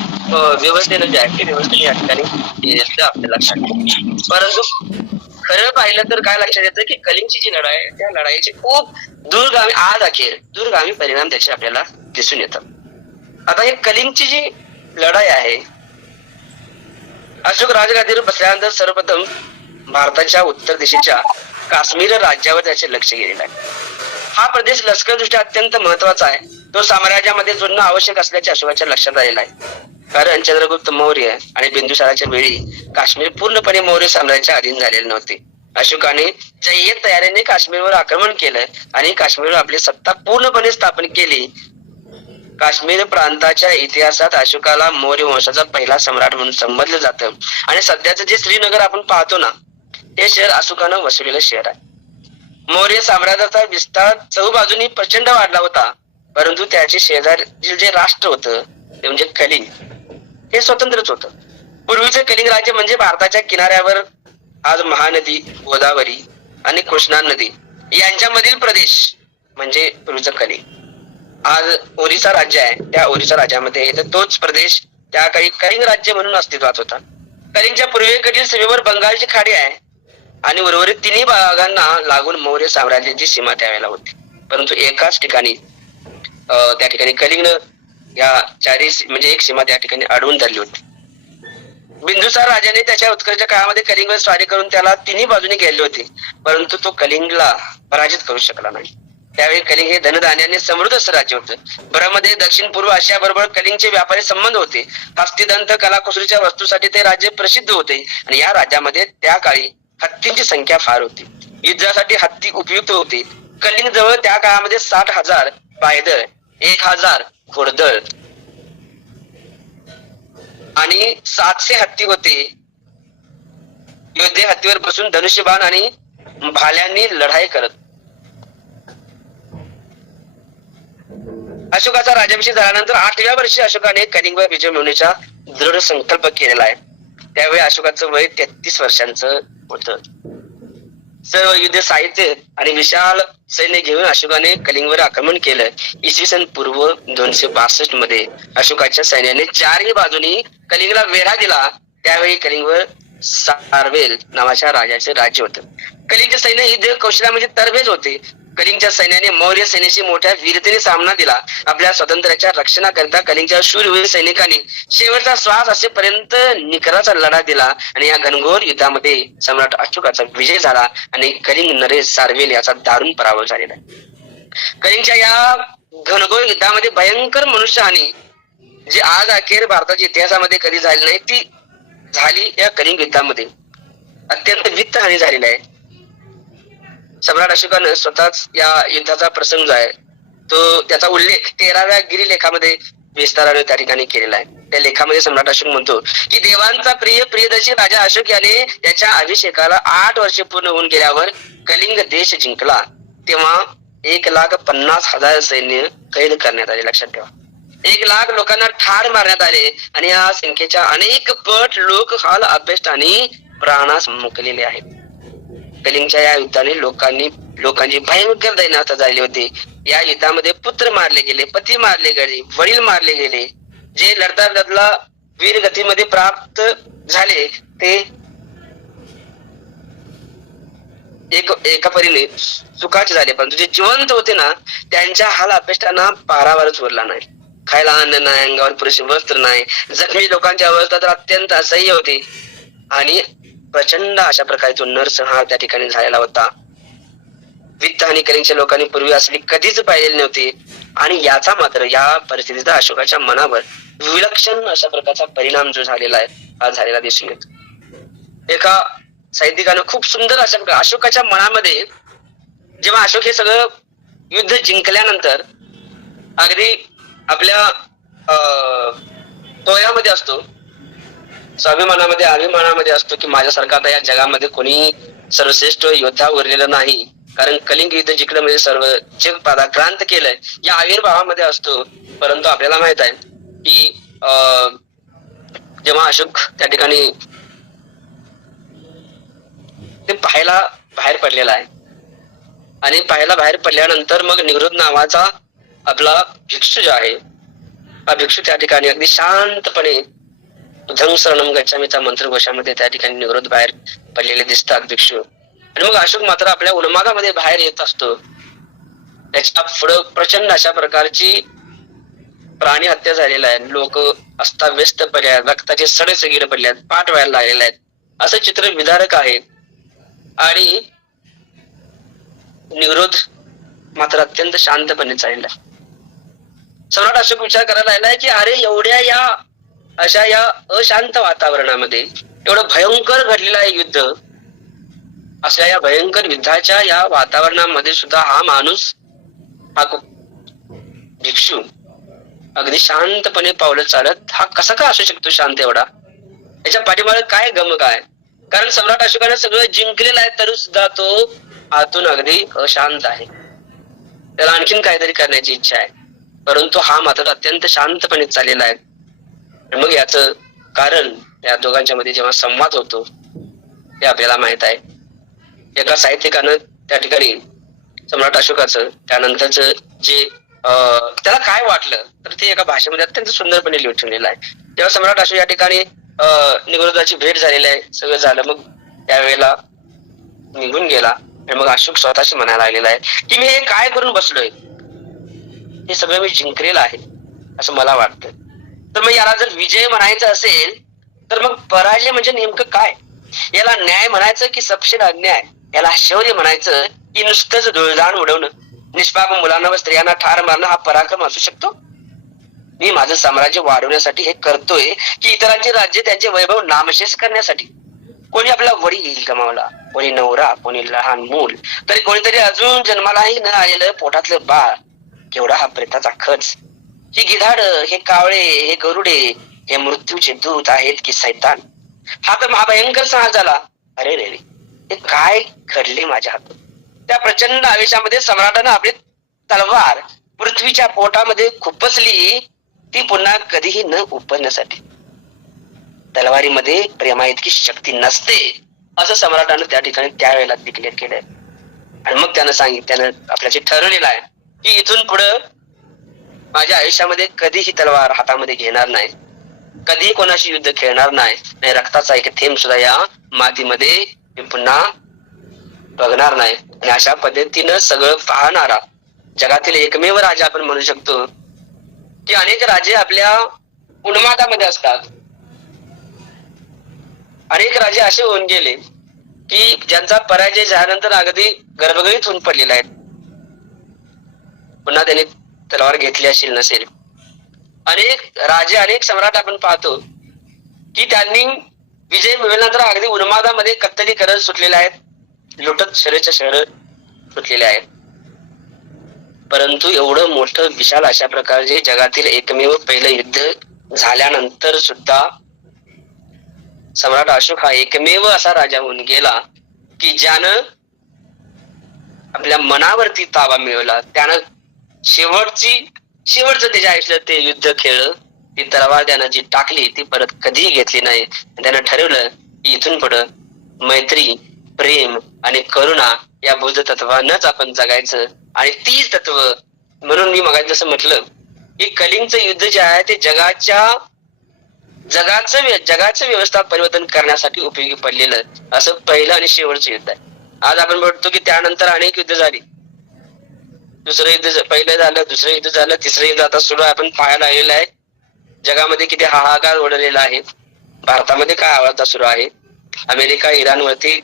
व्यवस्थेनं जे आहे ते व्यवस्थेने या ठिकाणी आपल्या लक्षात येतं. परंतु खरं पाहिलं तर काय लक्षात येतं की कलिंगची जी लढाई आहे त्या लढाईचे खूप दूरगामी आज अखेर दूरगामी परिणाम त्याचे आपल्याला दिसून येतात. आता हे कलिंगची जी लढाई आहे, अशोक राजगादीवर बसल्यानंतर सर्वप्रथम भारताच्या उत्तर दिशेच्या काश्मीर राज्यावर त्याचे लक्ष गेलेलं आहे. हा प्रदेश लष्करदृष्ट्या अत्यंत महत्वाचा आहे. तो साम्राज्यामध्ये जोडणं आवश्यक असल्याचे अशोकाच्या लक्षात आलेलं आहे. कारण चंद्रगुप्त मौर्य आणि बिंदुसाराच्या वेळी काश्मीर पूर्णपणे मौर्य साम्राज्याच्या अधीन झालेले नव्हते. अशोकाने जय्यत तयारीने काश्मीरवर आक्रमण केलं आणि काश्मीरवर आपली सत्ता पूर्णपणे स्थापन केली. काश्मीर प्रांताच्या इतिहासात अशोकाला मौर्य वंशाचा पहिला सम्राट म्हणून संबोधलं जातं. आणि सध्याचं जे श्रीनगर आपण पाहतो ना, हे शहर अशोकानं वसवलेलं शहर आहे. मौर्य साम्राज्याचा विस्तार चहूबाजूनी प्रचंड वाढला होता, परंतु त्याचे शेजारी जे राष्ट्र होतं ते म्हणजे कलिंग, हे स्वतंत्रच होतं. पूर्वीचं कलिंग राज्य म्हणजे भारताच्या किनाऱ्यावर आज महानदी, गोदावरी आणि कृष्णा नदी यांच्यामधील प्रदेश म्हणजे पूर्वीचं कलिंग. आज ओरिसा राज्य आहे, त्या ओरिसा राज्यामध्ये तोच प्रदेश त्या काळी कलिंग राज्य म्हणून अस्तित्वात होता. कलिंगच्या पूर्वेकडील सीमेवर बंगालची खाडी आहे आणि उर्वरित तिन्ही भागांना लागून मौर्य साम्राज्याची सीमा त्यावेळेला होती. परंतु एकाच ठिकाणी त्या ठिकाणी कलिंगनं या चारी म्हणजे एक सीमा त्या ठिकाणी अडवून धरली होती. बिंदुसार राजाने त्याच्या उत्कर्षच्या काळामध्ये कलिंगवर स्वारी करून त्याला तिन्ही बाजूने गेले होते, परंतु तो कलिंगला पराजित करू शकला नाही. त्यावेळी कलिंग हे धनधान्याने समृद्ध असं राज्य होतं. भरामध्ये दक्षिण पूर्व आशिया बरोबर कलिंगचे व्यापारी संबंध होते. हस्तिदंत कलाकुसरीच्या वस्तूसाठी ते राज्य प्रसिद्ध होते आणि या राज्यामध्ये त्या काळी हत्तींची संख्या फार होती. युद्धासाठी हत्ती उपयुक्त होते. कलिंग जवळ त्या काळामध्ये 60,000 पायदळ, 1,000 घोडदळ आणि 700 हत्ती होते. योद्धे हत्तीवर बसून धनुष्यबाण आणि भाल्यांनी लढाई करत. अशोकाचा राज्याभिषेक झाल्यानंतर 8व्या वर्षी अशोकाने कलिंगवर विजय मिळवण्याचा दृढ संकल्प केलेला आहे. त्यावेळी अशोकाचं वय 33 वर्षांचं होतं. सर्व युद्ध साहित्य आणि विशाल सैन्य घेऊन अशोकाने कलिंगवर आक्रमण केलं. इसवी सन पूर्व 262 मध्ये अशोकाच्या सैन्याने चारही बाजूनी कलिंगला वेढा दिला. त्यावेळी कलिंगवर सारवेल नावाच्या राजाचे राज्य होतं. कलिंगचे सैन्य युद्ध कौशल्यामध्ये तरबेज होते. कलिंगच्या सैन्याने मौर्य सेनेशी मोठ्या वीरतेने सामना दिला. आपल्या स्वातंत्र्याच्या रक्षणाकरिता कलिंगच्या शूरवीर सैनिकांनी शेवटचा श्वास असेपर्यंत निकराचा लढा दिला आणि या घनघोर युद्धामध्ये सम्राट अशोकाचा विजय झाला आणि कलिंग नरेश सारवेल याचा दारुण पराभव झालेला आहे. कलिंगच्या या घनघोर युद्धामध्ये भयंकर मनुष्यहानी जी आज अखेर भारताच्या इतिहासामध्ये कधी झाली नाही, ती झाली या कलिंग युद्धामध्ये. अत्यंत वित्तहानी झालेली आहे. सम्राट अशोकानं स्वतःच या युद्धाचा प्रसंग जो आहे तो त्याचा उल्लेख 13व्या गिरिलेखामध्ये विस्ताराने त्या ठिकाणी केलेला आहे. त्या लेखामध्ये सम्राट अशोक म्हणतो की देवांचा प्रियदर्शी राजा अशोक याने त्याच्या अभिषेकाला 8 वर्षे पूर्ण होऊन गेल्यावर कलिंग देश जिंकला तेव्हा 1,50,000 सैन्य कैद करण्यात आले. लक्षात ठेवा, 1 लाख लोकांना ठार मारण्यात आले आणि या संख्येच्या अनेक पट लोक हाल अभ्यस्त आणि प्राणास मुकलेले आहेत. कलिंगच्या या युद्धाने लोकांची भयंकर दैनावस्था झाली होती. या युद्धामध्ये पुत्र मारले गेले, पती मारले गेले, वडील मारले गेले. जे लढता वीर गतीमध्ये प्राप्त झाले ते एका परीने सुखाचे झाले, परंतु जे जिवंत होते ना त्यांच्या हाल अपेष्टांना पारावरच उरला नाही. खायला अन्न नाही, अंगावर पुरेसे वस्त्र नाही. जखमी लोकांची अवस्था तर अत्यंत असह्य होती आणि प्रचंड अशा प्रकारे तो नरसंहार त्या ठिकाणी झालेला होता. वित्त आणि कलिंगच्या लोकांनी पूर्वी असली कधीच पाहिलेली नव्हती आणि याचा मात्र या परिस्थितीचा अशोकाच्या मनावर विलक्षण अशा प्रकारचा परिणाम जो झालेला आहे हा झालेला दिसून येतो. एका साहित्यिकानं खूप सुंदर अशा अशोकाच्या मनामध्ये जेव्हा अशोक हे सगळं युद्ध जिंकल्यानंतर अगदी आपल्या डोळ्यामध्ये असतो, स्वाभिमानामध्ये अभिमानामध्ये असतो की माझ्यासारखा आता या जगामध्ये कोणी सर्वश्रेष्ठ योद्धा उरलेला नाही, कारण कलिंग युद्ध जिंकलं म्हणजे सर्व जग पादाक्रांत केलंय या आविर्भावामध्ये असतो. परंतु आपल्याला माहित आहे की जेव्हा अशोक त्या ठिकाणी ते पाहायला बाहेर पडलेला आहे. आणि पाहायला बाहेर पडल्यानंतर मग निवृत्त नावाचा आपला भिक्षू जो आहे, हा भिक्षू त्या ठिकाणी अगदी शांतपणे धम्म शरणम गच्छामीचा मंत्रघोषामध्ये त्या ठिकाणी निवृत्त बाहेर पडलेले दिसतात भिक्षू. आणि मग अशोक मात्र आपल्या उन्मादामध्ये बाहेर येत असतो. त्याच्या पुढं प्रचंड अशा प्रकारची प्राणी हत्या झालेला आहे, लोक अस्ताव्यस्त पडले आहेत, रक्ताचे सडे सगळे पडले आहेत, पाठ व्हायला लागलेले आहेत, असं चित्र विदारक आहे. आणि निवृत्त मात्र अत्यंत शांतपणे चालला. सम्राट अशोक विचार करायला लागलाय की अरे एवढ्या या अशा या अशांत वातावरणामध्ये एवढं भयंकर घडलेलं आहे युद्ध, अशा या भयंकर युद्धाच्या या वातावरणामध्ये सुद्धा हा माणूस, हा भिक्षू अगदी शांतपणे पावलं चालत हा कसा का असू शकतो शांत एवढा? याच्या पाठीमागे काय गमक आहे? कारण सम्राट अशोकाने सगळं जिंकलेलं आहे तरी सुद्धा तो आतून अगदी अशांत आहे, त्याला आणखीन काहीतरी करण्याची इच्छा आहे, परंतु हा मात्र अत्यंत शांतपणे चाललेला आहे. मग याच कारण या दोघांच्या मध्ये जेव्हा संवाद होतो ते आपल्याला माहित आहे. एका साहित्यिकानं त्या ठिकाणी सम्राट अशोकाचं त्यानंतरच जे त्याला काय वाटलं तर ते एका भाषेमध्ये अत्यंत सुंदरपणे लिहून ठेवलेलं आहे. तेव्हा सम्राट अशोक या ठिकाणी निवृत्ताची भेट झालेली आहे, सगळं झालं, मग त्यावेळेला निघून गेला. आणि मग अशोक स्वतःशी म्हणायला लागलेला आहे की मी हे काय करून बसलोय, हे सगळं मी जिंकलेलं आहे असं मला वाटतं. तर मग याला जर विजय म्हणायचा असेल तर मग पराजय म्हणजे नेमकं काय? याला न्याय म्हणायचं की सपशेल अन्याय? याला शौर्य म्हणायचं की नुसतंच धुळदाण उडवणं, निष्पाप मुलांना व स्त्रियांना ठार मारणं हा पराक्रम असू शकतो? मी माझं साम्राज्य वाढवण्यासाठी हे करतोय की इतरांचे राज्य त्यांचे वैभव नामशेष करण्यासाठी? कोणी आपला वडील गमावला, कोणी नवरा, कोणी लहान मूल, तरी कोणीतरी अजून जन्मालाही न आलेलं पोटातलं बाळ, केवढा हा प्रेताचा खच. ही गिधाड, हे कावळे, हे गरुडे, हे मृत्यूचे दूत आहेत की सैतान? हा तर महाभयंकर साहस झाला. अरे रे रे, हे काय घडले माझ्या हातून? त्या प्रचंड आवेशामध्ये सम्राटानं आपली तलवार पृथ्वीच्या पोटामध्ये खुपसली, ती पुन्हा कधीही न उपजण्यासाठी. तलवारीमध्ये प्रेमा इतकी शक्ती नसते असं सम्राटानं त्या ठिकाणी त्यावेळेला डिक्लेअर केलंय. आणि मग त्यानं आपल्याचे ठरवलेलं आहे की इथून पुढं माझ्या आयुष्यामध्ये कधीही तलवार हातामध्ये घेणार नाही, कधीही कोणाशी युद्ध खेळणार नाही, नाही रक्ताचा एक थेंब सुद्धा या मातीमध्ये मी पुन्हा बघणार नाही. आणि अशा पद्धतीनं सगळं पाहणारा जगातील एकमेव राजा आपण म्हणू शकतो की अनेक राजे आपल्या उन्मादामध्ये असतात. अनेक राजे असे होऊन गेले की ज्यांचा पराजय झाल्यानंतर अगदी गर्भगळीत होऊन पडलेला आहे, पुन्हा त्यांनी तलवार घेतली असेल नसेल. अनेक राजे, अनेक सम्राट आपण पाहतो की त्यांनी विजय मिळवल्यानंतर अगदी उन्मादामध्ये कत्तली करत सुटलेले आहेत, लुटत शहराच्या शहर सुटलेले आहेत. परंतु एवढं मोठं विशाल अशा प्रकारचे जगातील एकमेव पहिलं युद्ध झाल्यानंतर सुद्धा सम्राट अशोक हा एकमेव असा राजा होऊन गेला की ज्यानं आपल्या मनावरती ताबा मिळवला. त्यानं शेवटचं त्याच्या आयुष्यात ते युद्ध खेळलं, ती तलवार त्यानं जी टाकली ती परत कधीही घेतली नाही. त्यानं ठरवलं की इथून पुढं मैत्री, प्रेम आणि करुणा या बुद्ध तत्वानंच आपण जगायचं. आणि तीच तत्व, म्हणून मी मगाशी जसं म्हटलं की कलिंगचं युद्ध जे आहे ते जगाचं व्यवस्था परिवर्तन करण्यासाठी उपयोगी पडलेलं असं पहिलं आणि शेवटचं युद्ध आहे. आज आपण बघतो की त्यानंतर अनेक युद्ध झाली, दुसरं युद्ध पहिलं झालं, दुसरं युद्ध झालं, तिसरं युद्ध आता सुरू आपण पाहायला आलेलं आहे. जगामध्ये किती हाहाकार ओढलेला आहे, भारतामध्ये काय आवाज सुरू आहे, अमेरिका इराणवरती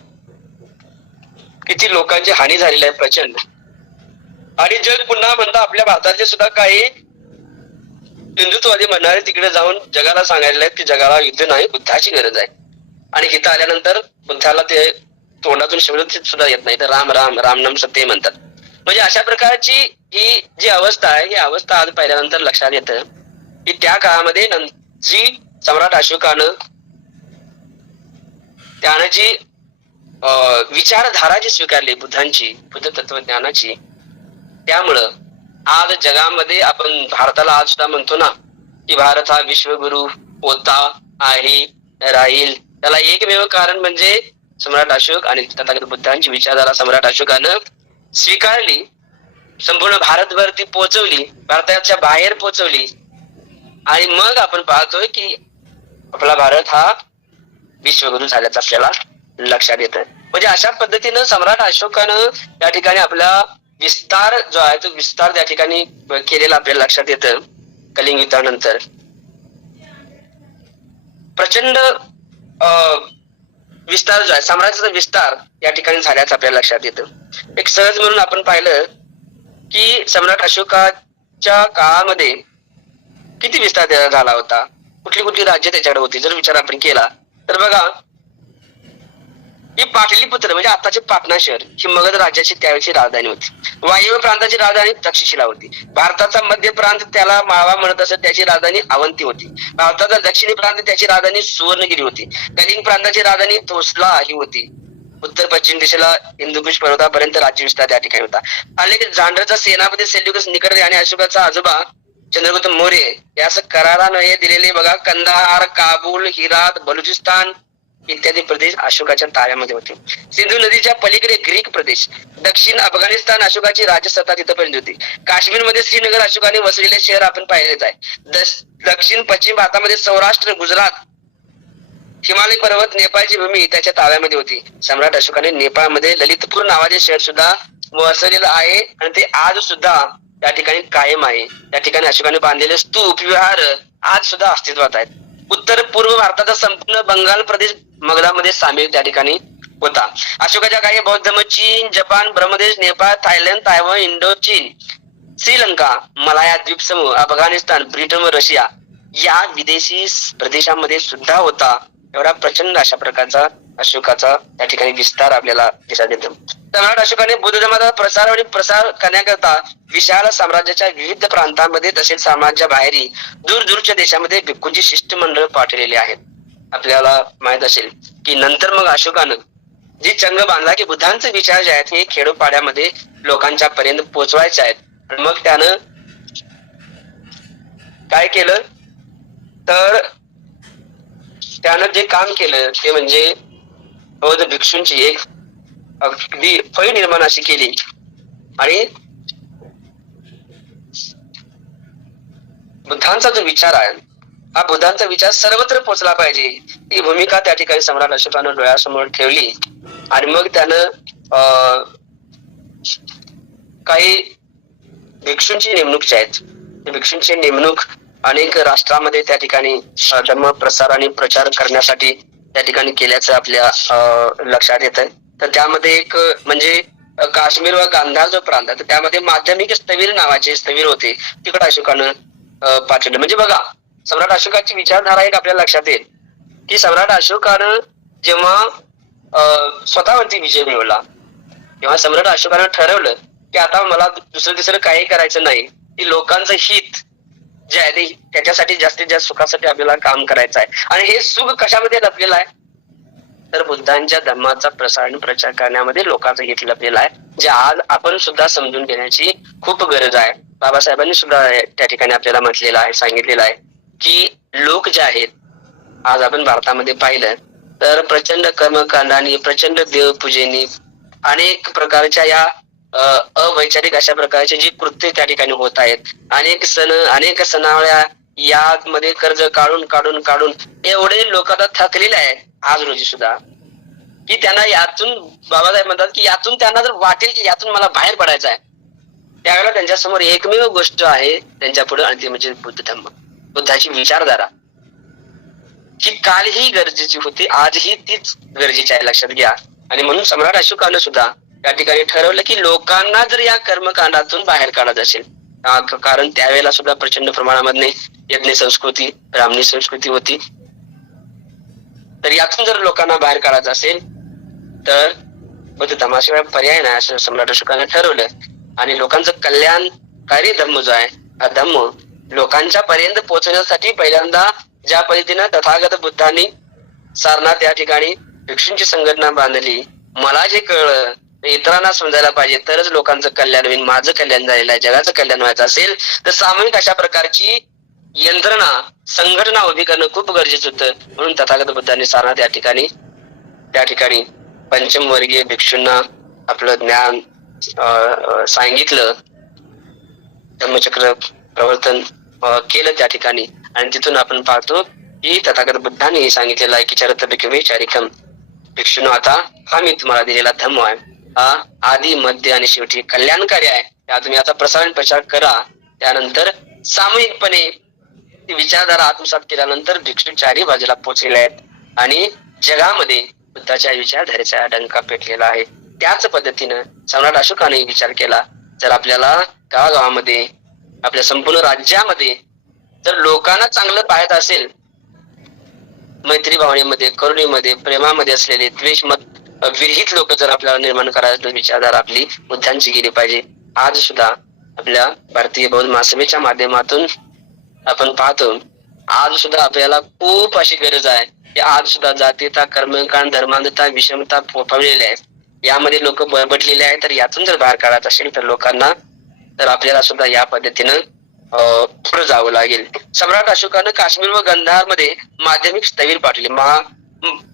किती लोकांची हानी झालेली आहे प्रचंड. आणि जग पुन्हा म्हणता आपल्या भारताचे सुद्धा काही हिंदुत्ववादी म्हणणारे तिकडे जाऊन जगाला सांगायला आहेत की जगाला युद्ध नाही, बुद्धाची गरज आहे. आणि इथं आल्यानंतर बुद्धाला ते तोंडातून शब्द सुद्धा येत नाही, तर राम राम राम नाम सत्य म्हणतात. म्हणजे अशा प्रकारची ही जी अवस्था आहे, ही अवस्था आज पाहिल्यानंतर लक्षात येतं की त्या काळामध्ये जी सम्राट अशोकानं त्यानं जी विचारधारा जी स्वीकारली बुद्धांची, बुद्ध तत्वज्ञानाची, त्यामुळं आज जगामध्ये आपण भारताला आज सुद्धा म्हणतो ना की भारत हा विश्वगुरु होता, आहे, राहील. त्याला एकमेव कारण म्हणजे सम्राट अशोक आणि तथागत बुद्धांची विचारधारा सम्राट अशोकानं स्वीकारली, संपूर्ण भारतभर ती पोहोचवली, भारताच्या बाहेर पोहोचवली. आणि मग आपण पाहतोय की आपला भारत हा विश्वगुरु झाल्याचं आपल्याला लक्षात येतं. म्हणजे अशा पद्धतीनं सम्राट अशोकानं त्या ठिकाणी आपला विस्तार जो आहे तो विस्तार त्या ठिकाणी केलेला आपल्याला लक्षात येतं. कलिंग युद्धानंतर प्रचंड विस्तार जो आहे साम्राज्याचा विस्तार या ठिकाणी झाल्याचं आपल्याला लक्षात येतं. एक सहज म्हणून आपण पाहिलं की सम्राट अशोकाच्या काळामध्ये किती विस्तार झाला होता, कुठली कुठली राज्य त्याच्याकडे होती. जर विचार आपण केला तर बघा, ही पाटलीपुत्र म्हणजे आताचे पाटणा शहर ही मगध राज्याची त्यावेळची राजधानी होती. वायव्य प्रांताची राजधानी तक्षशिला होती. भारताचा मध्य प्रांत त्याला माळवा म्हणत असत, त्याची राजधानी अवंती होती. भारताचा दक्षिणी प्रांत त्याची राजधानी सुवर्णगिरी होती. कलिंग प्रांताची राजधानी तोसला ही होती. उत्तर पश्चिम दिशेला हिंदुकुश पर्वतापर्यंत राज्य विस्तार त्या ठिकाणी होता. अनेक जांडरचा सेनापती सेल्युकस निकटरे आणि अशोकाचा आजोबा चंद्रगुप्त मौर्य यास कराराने दिलेले बघा कंदाहार, काबूल, हिरात, बलुचिस्तान इत्यादी प्रदेश अशोकाच्या ताब्यामध्ये होते. सिंधू नदीच्या पलीकडे ग्रीक प्रदेश, दक्षिण अफगाणिस्तान अशोकाची राजसत्ता तिथपर्यंत होती. काश्मीरमध्ये श्रीनगर अशोकाने वसलेले शहर आपण पाहिलेच आहे. दक्षिण पश्चिम भारतामध्ये सौराष्ट्र, गुजरात, हिमालय पर्वत, नेपाळची भूमी त्याच्या ताब्यामध्ये होती. सम्राट अशोकाने नेपाळमध्ये ललितपूर नावाचे शहर सुद्धा वसवलेलं आहे आणि ते आज सुद्धा त्या ठिकाणी कायम आहे. त्या ठिकाणी अशोकाने बांधलेले स्तूप, विहार आज सुद्धा अस्तित्वात आहेत. उत्तर पूर्व भारताचा संपूर्ण बंगाल प्रदेश मगधामध्ये सामील त्या ठिकाणी होता. अशोकाच्या काही बौद्ध धर्म चीन, Japan, Brahmadesh, Nepal, Thailand, Taiwan, Indochina, Sri Lanka, Malaya द्वीपसमूह, अफगाणिस्तान, ब्रिटन व रशिया या विदेशी प्रदेशामध्ये सुद्धा होता. एवढा प्रचंड अशा प्रकारचा अशोकाचा त्या ठिकाणी विस्तार आपल्याला दिसत येतो. सम्राट अशोकाने बुद्ध धर्माचा प्रसार करण्याकरता विशाल साम्राज्याच्या विविध प्रांतांमध्ये तसेच साम्राज्याबाहेरही दूरदूरच्या देशामध्ये भिक्खूंची शिष्टमंडळ पाठवलेली आहेत. आपल्याला माहित असेल की नंतर मग अशोकानं जी चंग बांधला की बुद्धांचे विचार जे आहेत हे खेडोपाड्यामध्ये लोकांच्या पर्यंत पोहोचवायचे आहेत. मग त्यानं काय केलं तर त्यानं जे काम केलं ते म्हणजे बौद्ध भिक्षूंची एक अगदी फळी निर्माण अशी केली आणि बुद्धांचा जो विचार आहे हा बुद्धांचा विचार सर्वत्र पोहोचला पाहिजे ही भूमिका त्या ठिकाणी सम्राट अशोकानं डोळ्यासमोर ठेवली. आणि मग त्यानं काही भिक्षूंची नेमणूक जी आहेत भिक्षूंची नेमणूक अनेक राष्ट्रामध्ये त्या ठिकाणी धर्म प्रसार आणि प्रचार करण्यासाठी त्या ठिकाणी केल्याचं आपल्या लक्षात येत आहे. तर त्यामध्ये एक म्हणजे काश्मीर व गांधार जो प्रांत आहे त्यामध्ये माध्यमिक स्थवीर नावाचे स्थवीर होते, तिकडे अशोकानं पाठवलं. म्हणजे बघा, सम्राट अशोकाची विचारधारा एक आपल्याला लक्षात येईल की सम्राट अशोकानं जेव्हा स्वतःवरती विजय मिळवला तेव्हा सम्राट अशोकानं ठरवलं की आता मला दुसरं तिसरं काही करायचं नाही, की लोकांचं हित जे आहे ते त्याच्यासाठी जास्तीत जास्त सुखासाठी आपल्याला काम करायचं आहे. आणि हे सुख कशामध्ये लपलेलं आहे तर बुद्धांच्या धर्माचा प्रसार आणि प्रचार करण्यामध्ये लोकांचं हित लपलेलं आहे, जे आज आपण सुद्धा समजून घेण्याची खूप गरज आहे. बाबासाहेबांनी सुद्धा त्या ठिकाणी आपल्याला म्हटलेलं आहे, सांगितलेलं आहे की लोक जे आहेत आज आपण भारतामध्ये पाहिलं तर प्रचंड कर्मकांडाने, प्रचंड देवपूजेनी, अनेक प्रकारच्या या अवैचारिक अशा प्रकारचे जी कृत्य त्या ठिकाणी होत आहेत. अनेक सणावळ्या यामध्ये कर्ज काढून एवढे लोक आता थकलेले आहेत आज रोजी सुद्धा की त्यांना यातून बाबासाहेब म्हणतात की यातून त्यांना जर वाटेल की यातून मला बाहेर पडायचं आहे त्यावेळेला त्यांच्या समोर एकमेव गोष्ट आहे त्यांच्या पुढे आणि ती म्हणजे बुद्ध धर्म, बुद्धाची विचारधारा ही कालही गरजेची होती, आजही तीच गरजेची आहे, लक्षात घ्या. आणि म्हणून सम्राट अशोकानं सुद्धा त्या ठिकाणी ठरवलं की लोकांना जर या कर्मकांडातून बाहेर काढायचं असेल, कारण त्यावेळेला सुद्धा प्रचंड प्रमाणामध्ये यज्ञ संस्कृती, ब्राह्मणी संस्कृती होती, तर यातून जर लोकांना बाहेर काढायचं असेल तर बुद्ध धर्माशिवाय पर्याय नाही असं सम्राट अशोकानं ठरवलं. आणि लोकांचं कल्याणकारी धर्म जो आहे हा धर्म लोकांच्या पर्यंत पोहोचण्यासाठी पहिल्यांदा ज्या पद्धतीनं तथागत बुद्धांनी सारनाथ त्या ठिकाणी भिक्षूंची संघटना बांधली, मला जे कळलं इतरांना समजायला पाहिजे तरच लोकांचं कल्याण होईल, माझं कल्याण झालेलं आहे, जगाचं कल्याण व्हायचं असेल तर सामूहिक अशा प्रकारची यंत्रणा संघटना उभी करणं खूप गरजेचं होतं. म्हणून तथागत बुद्धांनी सारनाथ त्या ठिकाणी पंचम वर्गीय भिक्षूंना आपलं ज्ञान सांगितलं, धम्मचक्र प्रवर्तन केलं त्या ठिकाणी. आणि तिथून आपण पाहतो की तथागत बुद्धांनी सांगितलेलं आहे की चरत भिक्षवे चारिकम, भिक्षूंनो आता हा मी तुम्हाला दिलेला धम्म आहे, हा आधी मध्य आणि शेवटी कल्याणकारी आहे. त्या तुम्ही आता प्रचार करा. त्यानंतर सामूहिकपणे ती विचारधारा आत्मसात केल्यानंतर भिक्षू चारही बाजूला पोहोचलेले आहेत आणि जगामध्ये बुद्धाच्या विचारधारेचा डंका पेटलेला आहे. त्याच पद्धतीनं सम्राट अशोकाने विचार केला, जर आपल्याला गावागावामध्ये आपल्या संपूर्ण राज्यामध्ये जर लोकांना चांगलं पाहत असेल, मैत्री भावनेमध्ये, करुणेमध्ये, प्रेमामध्ये असलेले द्वेषमत विरहित लोक जर आपल्याला निर्माण करायचं विचारधारा आपली बुद्धांची गेली पाहिजे. आज सुद्धा आपल्या भारतीय बौद्ध महासभेच्या माध्यमातून आपण पाहतो, आज सुद्धा आपल्याला खूप अशी गरज आहे की आज सुद्धा जातीयता, कर्मकांड, धर्मांधता, विषमता फोफावलेल्या आहे. यामध्ये लोक बळबटलेले आहेत. तर यातून जर बाहेर काढत असेल तर लोकांना, तर आपल्याला सुद्धा या पद्धतीनं पुढे जावं लागेल. सम्राट अशोकानं काश्मीर व गंधार मध्ये माध्यमिक स्थवीर पाठवले.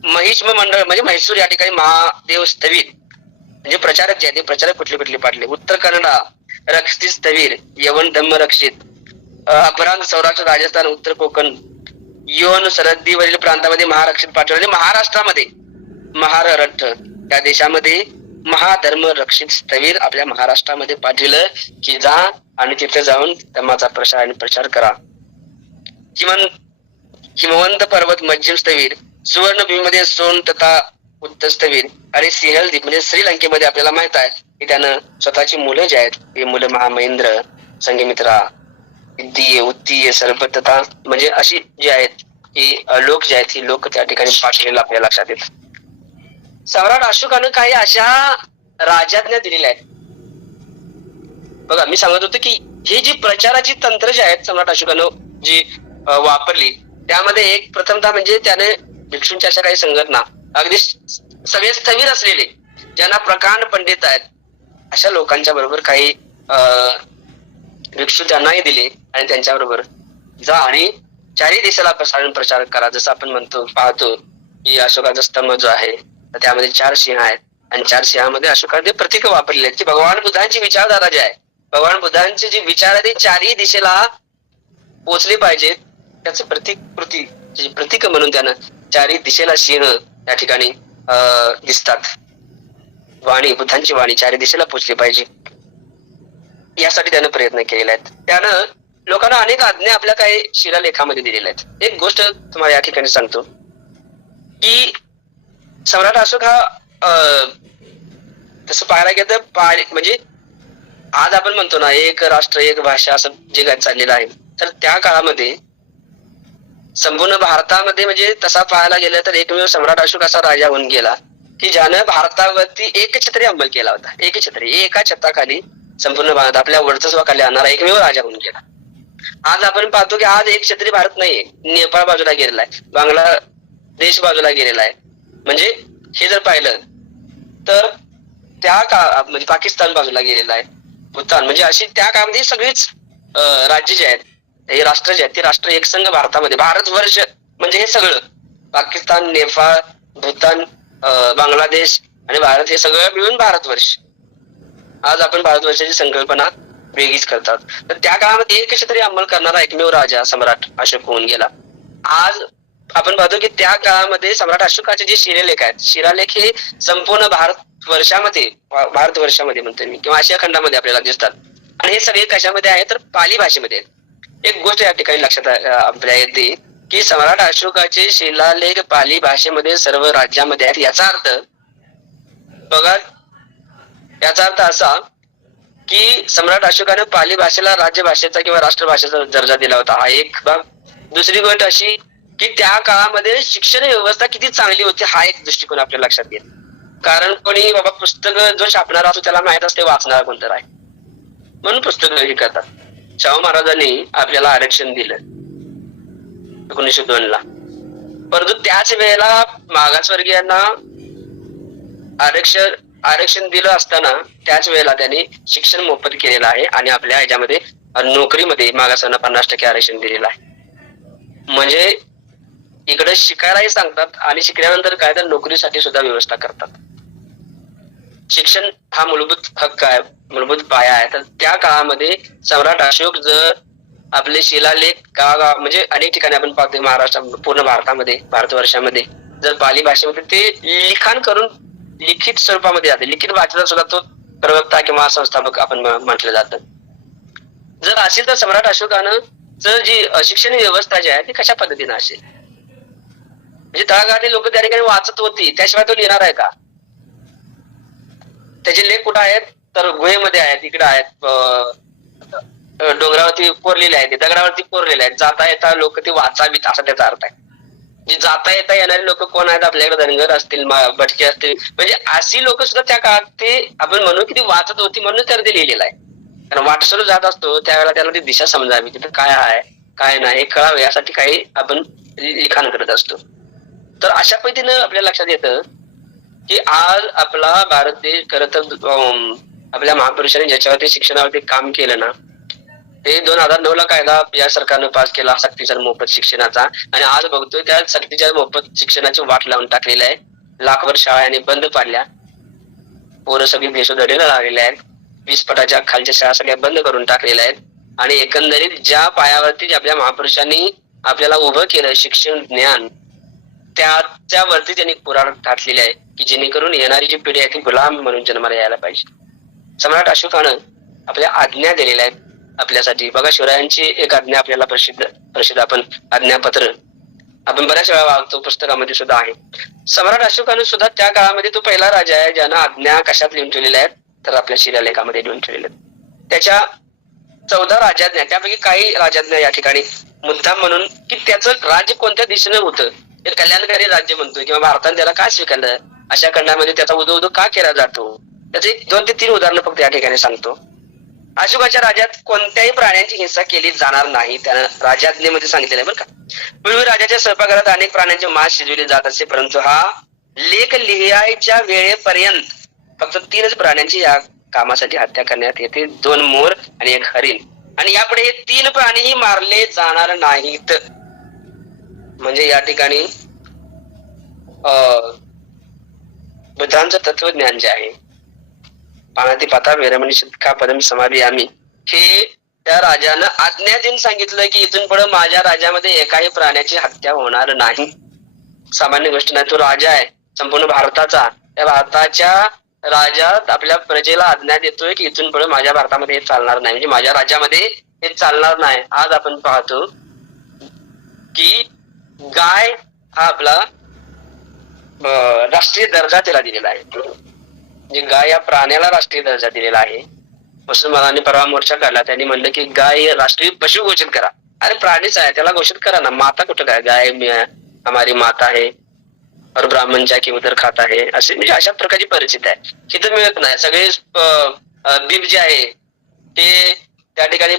महिष्म मंडळ म्हणजे म्हैसूर या ठिकाणी महादेव स्थवीर म्हणजे प्रचारक जे आहेत ते प्रचारक कुठले पाठले. उत्तर कन्नडा रक्षित स्थवीर, यवन धम्म रक्षित, अपरांत सौराष्ट्र, राजस्थान, उत्तर कोकण, योन सरहद्दीवरील प्रांतामध्ये महारक्षित पाठवले. महाराष्ट्रामध्ये महारठ्ठ त्या देशामध्ये महाधर्म रक्षित स्थवीर आपल्या महाराष्ट्रामध्ये पाठविलं की जा आणि तिथे जाऊन धर्माचा प्रचार करा. हिमवंत पर्वत मध्यम स्थवीर, सुवर्णभूमीमध्ये सोन तथा उत्तर स्थवीर आणि सिंहल द्वीप म्हणजे श्रीलंकेमध्ये आपल्याला माहित आहे की त्यानं स्वतःची मुलं जे आहेत ही मुलं महामहेंद्र, संगमित्रा, विद्तीय, उत्तीय, सरबतता म्हणजे अशी जी आहेत ही लोक जे आहेत ही लोक त्या ठिकाणी पाठवलेलं आपल्या लक्षात येत. सम्राट अशोकानं काही अशा राजाज्ञा दिलेल्या आहेत. बघा, मी सांगत होतो की ही जी प्रचाराची तंत्र जी आहेत सम्राट अशोकानं जी वापरली त्यामध्ये एक प्रथमतः म्हणजे त्याने भिक्षूंच्या अशा काही संघटना अगदी सगळे स्थवीर असलेले ज्यांना प्रकांड पंडित आहेत अशा लोकांच्या बरोबर काही भिक्षू त्यांनाही दिले आणि त्यांच्या बरोबर जा आणि चारही देशाला प्रचार करा. जसं आपण पाहतो की अशोकाचा स्तंभ जो आहे त्यामध्ये 4 सिंह आहेत आणि 4 सिंहामध्ये अशोकाने प्रतीक वापरलेली आहेत की भगवान बुद्धांची विचारधारा जी आहे, भगवान बुद्धांची जी विचार आहे चारही दिशेला पोचली पाहिजेत त्याचं प्रतीक म्हणून त्यानं चारही दिशेला सिंह त्या ठिकाणी दिसतात. वाणी, बुद्धांची वाणी चारही दिशेला पोचली पाहिजे यासाठी त्यानं प्रयत्न केलेले आहेत. त्यानं लोकांना अनेक आज्ञा आपल्या काही शिलालेखामध्ये दिलेल्या आहेत. एक गोष्ट तुम्हाला या ठिकाणी सांगतो की सम्राट अशोक हा तसं पाहायला गेलं तर म्हणजे आज आपण म्हणतो ना एक राष्ट्र एक भाषा असं जे काय चाललेलं आहे, तर त्या काळामध्ये संपूर्ण भारतामध्ये म्हणजे तसा पाहायला गेलं तर एकमेव सम्राट अशोक असा राजा होऊन गेला की ज्यानं भारतावरती एकछत्री अंमल केला होता. एकछत्री, एका छताखाली संपूर्ण भारत आपल्या वर्चस्वाखाली आणणारा एकमेव राजा होऊन गेला. आज आपण पाहतो की आज एकछत्री भारत नाहीये, नेपाळ बाजूला गेलेला आहे, बांगलादेश बाजूला गेलेला आहे. म्हणजे हे जर पाहिलं तर त्या काळात म्हणजे पाकिस्तान बाजूला गेलेला आहे, भूतान म्हणजे अशी त्या काळामध्ये सगळीच राज्य जे आहेत हे राष्ट्र जे आहेत ते राष्ट्र एकसंघ भारतामध्ये, भारतवर्ष म्हणजे हे सगळं पाकिस्तान, नेपाळ, भूतान, बांगलादेश आणि भारत हे सगळं मिळून भारतवर्ष. आज आपण भारतवर्षाची संकल्पना वेगळीच करतात. तर त्या काळामध्ये एकछत्री अंमल करणारा एकमेव राजा सम्राट अशोक होऊन गेला. आज आपण पाहतो की त्या काळामध्ये सम्राट अशोकाचे जे शिलालेख आहेत, शिलालेख हे संपूर्ण भारतवर्षामध्ये म्हणतो मी किंवा आशिया खंडामध्ये आपल्याला दिसतात. आणि हे सगळे कशामध्ये आहे तर पाली भाषेमध्ये आहेत. एक गोष्ट या ठिकाणी लक्षात आपल्या येते की सम्राट अशोकाचे शिलालेख पाली भाषेमध्ये सर्व राज्यामध्ये आहेत. याचा अर्थ बघा, याचा अर्थ असा की सम्राट अशोकाने पाली भाषेला राज्यभाषेचा किंवा राष्ट्रभाषेचा दर्जा दिला होता, हा एक भाग. दुसरी गोष्ट अशी की त्या काळामध्ये शिक्षण व्यवस्था किती चांगली होती हा एक दृष्टिकोन आपल्या लक्षात येईल. कारण कोणी बाबा पुस्तक जो छापणारा असतो त्याला माहित असते वाचणारा कोणतं आहे, म्हणून पुस्तक हे करतात. शाहू महाराजांनी आपल्याला आरक्षण दिलं 1902 ला, परंतु त्याच वेळेला मागासवर्गीयांना आरक्षण दिलं असताना त्याच वेळेला त्यांनी शिक्षण मोफत केलेलं आहे आणि आपल्या ह्याच्यामध्ये नोकरीमध्ये मागासांना 50% आरक्षण दिलेलं आहे. म्हणजे इकडे शिकायलाही सांगतात आणि शिकल्यानंतर काय तर नोकरीसाठी सुद्धा व्यवस्था करतात. शिक्षण हा मूलभूत हक्क आहे, मूलभूत पाया आहे. तर त्या काळामध्ये सम्राट अशोक जर आपले शिलालेख गावागाव म्हणजे अनेक ठिकाणी आपण पाहतो महाराष्ट्रात, पूर्ण भारतामध्ये, भारतवर्षामध्ये जर पाली भाषेमध्ये ते लिखाण करून लिखित स्वरूपामध्ये जाते. लिखित भाषेचा सुद्धा तो प्रवक्ता किंवा संस्थापक आपण म्हटलं जातं. जर असेल तर सम्राट अशोकानं जर जी शिक्षण व्यवस्था जी आहे ती कशा पद्धतीने असेल, म्हणजे तळागाळातली लोक त्या ठिकाणी वाचत होती, त्याशिवाय तो लिहिणार आहे का? त्याचे लेख कुठे आहेत? तर गुहेमध्ये आहेत, इकडे आहेत, डोंगरावरती कोरलेले आहेत, दगडावरती कोरलेले आहेत. जाता येता लोक ते वाचावीत असा त्याचा अर्थ आहे. जे जाता येता येणारे लोक कोण आहेत? आपल्याकडे धनगर असतील, भटके असतील, म्हणजे अशी लोक सुद्धा त्या काळात ते आपण म्हणू की ती वाचत होती म्हणून तर ते लिहिलेलं आहे. कारण वाटसरू जात असतो त्यावेळेला त्याला ती दिशा समजावी, तिथं काय आहे काय नाही हे कळावे यासाठी काही आपण लिखाण करत असतो. तर अशा पद्धतीनं आपल्या लक्षात येतं की आज आपला भारत देश खरं तर आपल्या महापुरुषांनी ज्याच्यावरती शिक्षणावरती काम केलं ना, ते 2009 ला कायदा या सरकारनं पास केला सक्तीच्या मोफत शिक्षणाचा, आणि आज बघतोय त्या सक्तीच्या मोफत शिक्षणाची वाट लावून टाकलेली आहे. लाखभर शाळा यांनी बंद पाडल्या, पोरं सगळी भेसोधडीला लागलेल्या आहेत, 20 फुटाच्या खालच्या शाळा सगळ्या बंद करून टाकलेल्या आहेत. आणि एकंदरीत ज्या पायावरती आपल्या महापुरुषांनी आपल्याला उभं केलं शिक्षण ज्ञान, त्यावरती त्यांनी कुऱ्हाड घातलेली आहे की जेणेकरून येणारी जी पिढी आहे ती गुलाम म्हणून जन्माला यायला पाहिजे. सम्राट अशोकानं आपल्या आज्ञा दिलेल्या आहेत आपल्यासाठी. बघा, शिवरायांची एक आज्ञा आपल्याला प्रसिद्ध आपण आज्ञापत्र आपण बऱ्याच वेळा वाचतो, पुस्तकामध्ये सुद्धा आहे. सम्राट अशोकानं सुद्धा त्या काळामध्ये तो पहिला राजा आहे ज्यानं आज्ञा कशात लिहून ठेवलेल्या आहेत? तर आपल्या शिलालेखामध्ये लिहून ठेवलेल्या आहेत. त्याच्या 14 राजाज्ञा, त्यापैकी काही राजाज्ञा या ठिकाणी मुद्दाम म्हणून की त्याचं राज्य कोणत्या दिशेनं होतं, हे कल्याणकारी राज्य म्हणतोय किंवा भारताने त्याला का स्वीकारलं, अशा खंडामध्ये त्याचा उदो का केला जातो, त्याचे 2 ते 3 उदाहरणं फक्त या ठिकाणी सांगतो. अशोकाच्या राज्यात कोणत्याही प्राण्यांची हिंसा केली जाणार नाही, त्यानं राजाज्ञेमध्ये सांगितलेलं आहे बरं का. पूर्वी राजाच्या स्वयंपाकघरात अनेक प्राण्यांचे मांस शिजवले जात असे, परंतु हा लेख लिहायच्या वेळेपर्यंत फक्त 3च प्राण्यांची या कामासाठी हत्या करण्यात येते, 2 मोर आणि 1 हरिण, आणि यापुढे हे 3 प्राणीही मारले जाणार नाहीत. म्हणजे या ठिकाणी बुद्धांचं तत्वज्ञान जे आहे, पानाती पाता वेरमणी शिक्षा पदम समाधियामी, हे त्या राजानं आज्ञा देऊन सांगितलं की इथून पुढे माझ्या राज्यामध्ये एकाही प्राण्याची हत्या होणार नाही. सामान्य गोष्ट नाही, तो राजा आहे संपूर्ण भारताचा. त्या भारताच्या राजात आपल्या प्रजेला आज्ञा देतोय की इथून पुढे माझ्या भारतामध्ये हे चालणार नाही, म्हणजे माझ्या राज्यामध्ये हे चालणार नाही. आज आपण पाहतो की गाय हा आपला राष्ट्रीय दर्जा त्याला दिलेला आहे, म्हणजे गाय या प्राण्याला राष्ट्रीय दर्जा दिलेला आहे. मुसलमानांनी परवा मोर्चा काढला, त्यांनी म्हणलं की गाय राष्ट्रीय पशु घोषित करा. अरे प्राणीच आहे, त्याला घोषित करा ना. माता कुठं काय, गाय हमारी माता है और ब्राह्मण जा की उदर खाता है, असे म्हणजे अशा प्रकारची परिस्थिती आहे. इथं मिळत नाही. सगळे बीफ जे आहे ते त्या ठिकाणी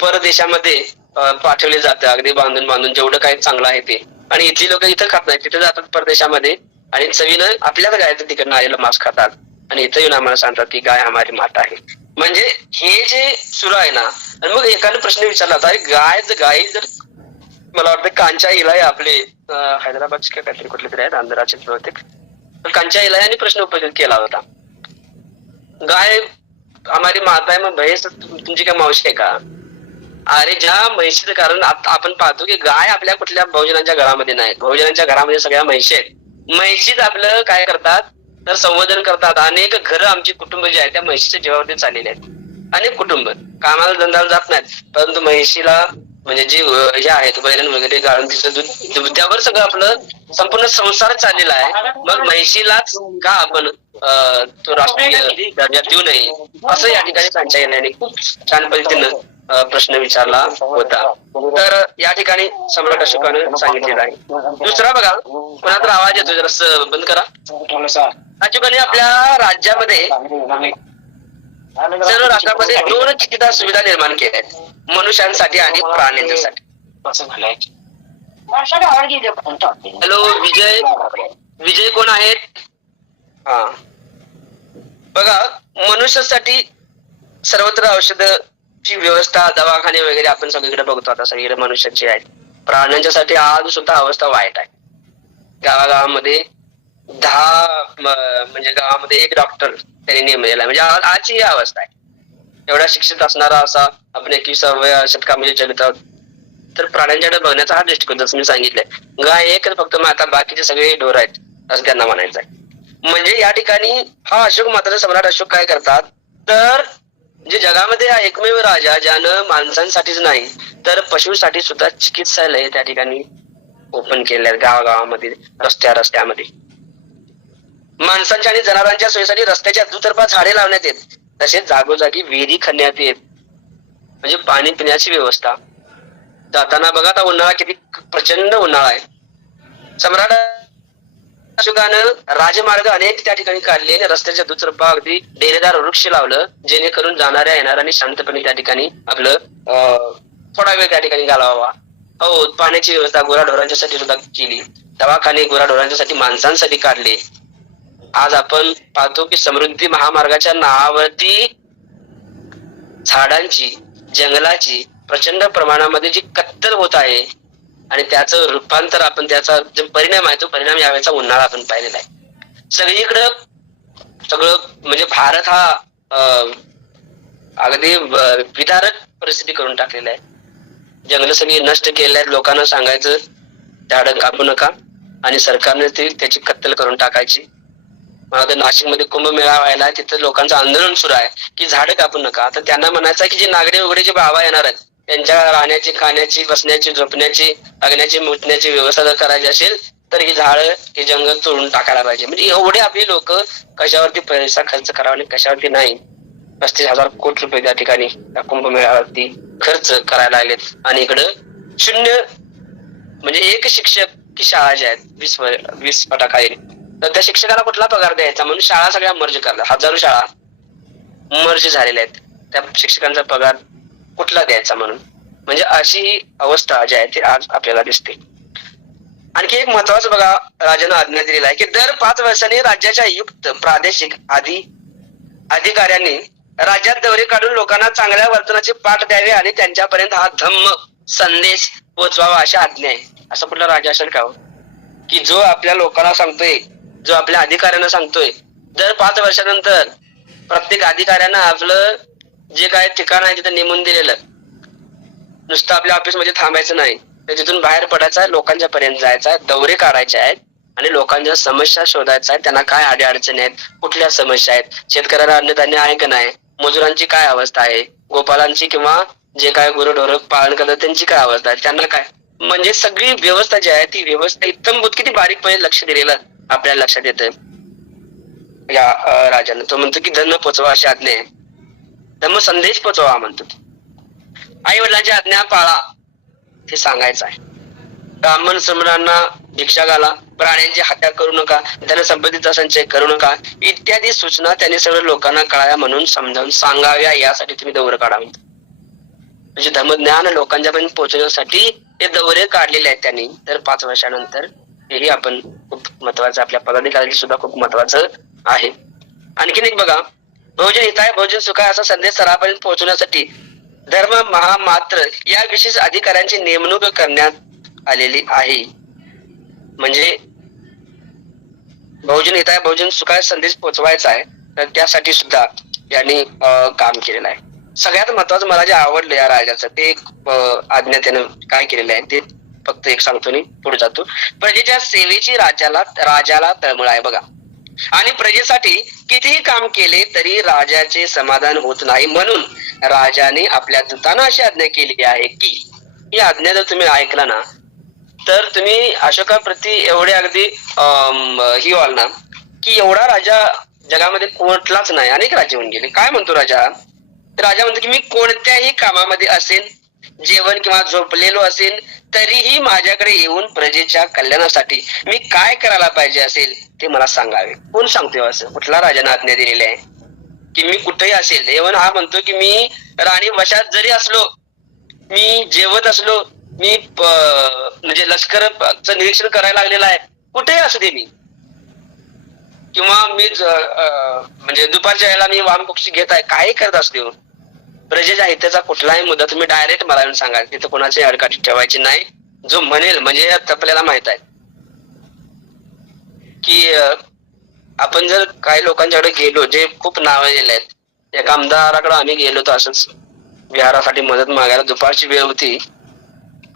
परदेशामध्ये पाठवले जातं, अगदी बांधून बांधून जेवढं काही चांगलं आहे ते, आणि इथली लोक इथं खात नाही, तिथे जातात परदेशामध्ये आणि चवीनं आपल्याला गायचं तिकडनं आलेलं मांस खातात, आणि इथं येऊन आम्हाला सांगतात की गाय हमारी माता आहे. म्हणजे हे जे सुरू आहे ना, आणि मग एकाने प्रश्न विचारला होता, गाय जर मला वाटतं कांच्या इलाय आपले हैदराबादचे काहीतरी कुठले तरी आहेत, आंध्राचे बहुतेक, कांच्या इलायाने प्रश्न उपस्थित केला होता, गाय हमारी माता आहे, मग म्हैस तुमची काय मावशी आहे का? अरे ज्या म्हैशीचं कारण आपण पाहतो की गाय आपल्या कुठल्या बहुजनांच्या घरामध्ये नाही, बहुजनांच्या घरामध्ये सगळ्या म्हैशी आहेत. म्हैशीच आपलं काय करतात तर संवर्धन करतात. अनेक घरं आमची कुटुंब जे आहेत त्या म्हैशीच्या जीवावरती चाललेले आहेत. अनेक कुटुंब कामाला धंद्याला जात नाहीत, परंतु म्हैशीला म्हणजे जी हे आहेत बैरण वगैरे गाळून तिचं दूध, त्यावर सगळं आपलं संपूर्ण संसार चाललेला आहे. मग म्हैशीलाच का आपण तो राष्ट्रीय दर्जा देऊ नये, असं या ठिकाणी त्यांच्या येण्याने खूप छान पद्धतीनं प्रश्न विचारला होता. तर या ठिकाणी सम्राट अशोकानं सांगितलेलं आहे. दुसरा बघा, कोणाचा आवाज येतो, जरा बंद करा. अशोकाने आपल्या राज्यामध्ये सर्व राष्ट्रामध्ये 2 चिकित्सा सुविधा निर्माण केल्या आहेत, मनुष्यांसाठी आणि प्राण्यांसाठी. हॅलो, विजय कोण आहेत? हा बघा, मनुष्यासाठी सर्वत्र औषधाची व्यवस्था, दवाखाने वगैरे आपण सगळीकडे बघतो, आता सगळीकडे मनुष्याची आहेत. प्राण्यांच्यासाठी आज सुद्धा अवस्था वाईट आहे. गावागावामध्ये 10 म्हणजे गावामध्ये 1 डॉक्टर त्यांनी नेमलेला आहे. म्हणजे आजची ही अवस्था आहे. एवढा शिक्षित असणारा असा आपण 21व्या शतकामध्ये जगत आहोत, तर प्राण्यांच्याकडे बघण्याचा हा दृष्टिकोन जसं मी सांगितलंय. गाय एक फक्त मग आता बाकीचे सगळे ढोर आहेत असं त्यांना म्हणायचं आहे. म्हणजे या ठिकाणी हा अशोक मात्र सम्राट अशोक काय करतात, तर जे जगामध्ये हा एकमेव राजा ज्यानं माणसांसाठीच नाही तर पशुसाठी सुद्धा चिकित्सालय त्या ठिकाणी ओपन केले आहेत. गावागावामध्ये, रस्त्यामध्ये माणसांच्या आणि जनावरांच्या सोयीसाठी रस्त्याच्या दुतर्फा झाडे लावण्यात येत. तसेच जागोजागी विहिरी खणण्यात येत. म्हणजे पाणी पिण्याची व्यवस्था. जाताना बघा आता उन्हाळा किती प्रचंड उन्हाळा आहे. सम्राट अशोकानं राजमार्ग अनेक त्या ठिकाणी काढले आणि रस्त्याच्या दुतर्फा अगदी डेरेदार वृक्ष लावलं, जेणेकरून जाणाऱ्या येणाऱ्यांनी शांतपणे त्या ठिकाणी आपलं थोडा वेळ त्या ठिकाणी घालवावा. हो, पाण्याची व्यवस्था गुराढोरांच्या साठी सुद्धा केली. दवाखाने गुराढोरांच्या माणसांसाठी काढले. आज आपण पाहतो की समृद्धी महामार्गाच्या नावावरती झाडांची, जंगलाची प्रचंड प्रमाणामध्ये जी कत्तल होत आहे आणि त्याचं रूपांतर आपण, त्याचा जो परिणाम आहे तो परिणाम यावेळेचा उन्हाळा आपण पाहिलेला आहे. सगळीकडं सगळं म्हणजे भारत हा अगदी विदारक परिस्थिती करून टाकलेला आहे. जंगल सगळी नष्ट केलेली आहेत. लोकांना सांगायचं झाडं कापू नका आणि सरकारने त्याची कत्तल करून टाकायची. मला नाशिकमध्ये कुंभमेळा व्हायला, तिथं लोकांचं आंदोलन सुरू आहे की झाडं कापू नका. आता त्यांना म्हणायचं की जे नागडे वगैरे जे बाबा येणार आहेत त्यांच्या राहण्याची, खाण्याची, बसण्याची, झोपण्याची, अग्ण्याची, मुतण्याची व्यवस्था जर करायची असेल तर ही झाडं, हे जंगल तोडून टाकायला पाहिजे. म्हणजे एवढे आपली लोक कशावरती पैसा खर्च करावा आणि कशावरती नाही. 35,000 कोटी रुपये त्या ठिकाणी कुंभमेळ्यावरती खर्च करायला लागलेत आणि इकडं शून्य. म्हणजे एक शिक्षक की शाळा ज्या आहेत 20 फटाखाली, तर त्या शिक्षकाला कुठला पगार द्यायचा म्हणून शाळा सगळ्या मर्ज करतात. हजारो शाळा मर्ज झालेल्या आहेत. त्या शिक्षकांचा पगार कुठला द्यायचा म्हणून. म्हणजे अशी ही अवस्था जी आहे ती आज आपल्याला दिसते. आणखी एक महत्वाचं बघा, राजाने आज्ञा दिलेला आहे की दर 5 वर्षांनी राज्याच्या युक्त प्रादेशिक अधिकाऱ्यांनी राज्यात दौरे काढून लोकांना चांगल्या वर्तनाचे पाठ द्यावे आणि त्यांच्यापर्यंत हा धम्म संदेश पोहोचवावा अशी आज्ञा आहे. असं कुठला राजा असेल का की जो आपल्या लोकांना सांगतोय, जो आपल्या अधिकाऱ्यांना सांगतोय, दर 5 वर्षानंतर प्रत्येक अधिकाऱ्यांना आपलं जे काय ठिकाण आहे तिथं नेमून दिलेलं, नुसतं आपल्या ऑफिसमध्ये थांबायचं नाही, तर तिथून बाहेर पडायचं आहे, लोकांच्या पर्यंत जायचं आहे, दौरे काढायचे आहेत आणि लोकांच्या समस्या शोधायच्या आहेत. त्यांना काय अडचणी आहेत, कुठल्या समस्या आहेत, शेतकऱ्याला अन्नधान्य आहे का नाही, मजुरांची काय अवस्था आहे, गोपालांची किंवा जे काय गुरुढोर पालन करतात त्यांची काय अवस्था आहे, त्यांना काय, म्हणजे सगळी व्यवस्था जी आहे ती व्यवस्था इत्तमभूत किती बारीकपणे लक्ष दिलेलं आपल्याला लक्षात येतं या राजाने. तो म्हणतो की धर्म पोचवा अशी आज्ञा आहे. धम्म संदेश पोचवा म्हणतो. आई वडिलांची आज्ञा पाळा हे सांगायचं आहे. ब्राह्मण श्रमणांना भिक्षा घाला, प्राण्यांची हत्या करू नका, त्यांना संपत्तीचा संचय करू नका इत्यादी सूचना त्यांनी सगळं लोकांना कळाव्या म्हणून समजावून सांगाव्या, यासाठी तुम्ही दौरे काढा म्हणतो. म्हणजे धर्मज्ञान लोकांच्या पर्यंत पोहोचवण्यासाठी ते दौरे काढलेले आहेत त्यांनी. तर 5 वर्षानंतर हेही आपण खूप महत्वाचं, आपल्या पदाधिकाऱ्यांनी सुद्धा खूप महत्वाचं आहे. आणखीन एक बघा, बहुजन हिताय बहुजन सुखाय असा संदेश सर्वांपर्यंत पोहोचवण्यासाठी धर्म महामात्र या विशेष अधिकाऱ्यांची नेमणूक करण्यात आलेली आहे. म्हणजे बहुजन हिताय बहुजन सुखाय संदेश पोहोचवायचा आहे, तर त्यासाठी सुद्धा यांनी काम केलेलं आहे. सगळ्यात महत्वाचं मला जे आवडलं या राजाचं ते आज्ञा त्यानं काय केलेलं आहे ते फक्त एक सांगतो आणि पुढे जातो. प्रजेच्या सेवेची राजाला तळमळ आहे बघा. आणि प्रजेसाठी कितीही काम केले तरी राजाचे समाधान होत नाही, म्हणून राजाने आपल्या दूतांना अशी आज्ञा केली आहे की ही आज्ञा जर तुम्ही ऐकला ना तर तुम्ही अशोकाप्रती एवढे अगदी ही व्हाल ना की एवढा राजा जगामध्ये कोणतलाच नाही. अनेक राज्य होऊन गेले. काय म्हणतो राजा? राजा म्हणतो की मी कोणत्याही कामामध्ये असेल, जेवण किंवा झोपलेलो असेल तरीही माझ्याकडे येऊन प्रजेच्या कल्याणासाठी मी काय करायला पाहिजे असेल ते मला सांगावे. कोण सांगतोय असं? कुठला राजाने आज्ञा दिलेली आहे की मी कुठेही असेल? एवन हा म्हणतो की मी राणी वशात जरी असलो, मी जेवत असलो, मी म्हणजे लष्करचं निरीक्षण करायला लागलेलं आहे, कुठेही असू दे मी, किंवा मी म्हणजे दुपारच्या वेळेला मी वाम पक्षी घेत आहे, काही करत असतो, प्रजेच्या हिताचा कुठलाही मुद्दा तुम्ही डायरेक्ट मला येऊन सांगा. तिथं कोणाची अडकाठी ठेवायची नाही. जो म्हणेल म्हणजे आपल्याला माहित आहे की आपण जर काही लोकांच्याकडे गेलो जे खूप नावाजलेले आहेत, एका आमदाराकडे आम्ही गेलो होतो असंच विहारासाठी मदत मागायला. दुपारची वेळ होती.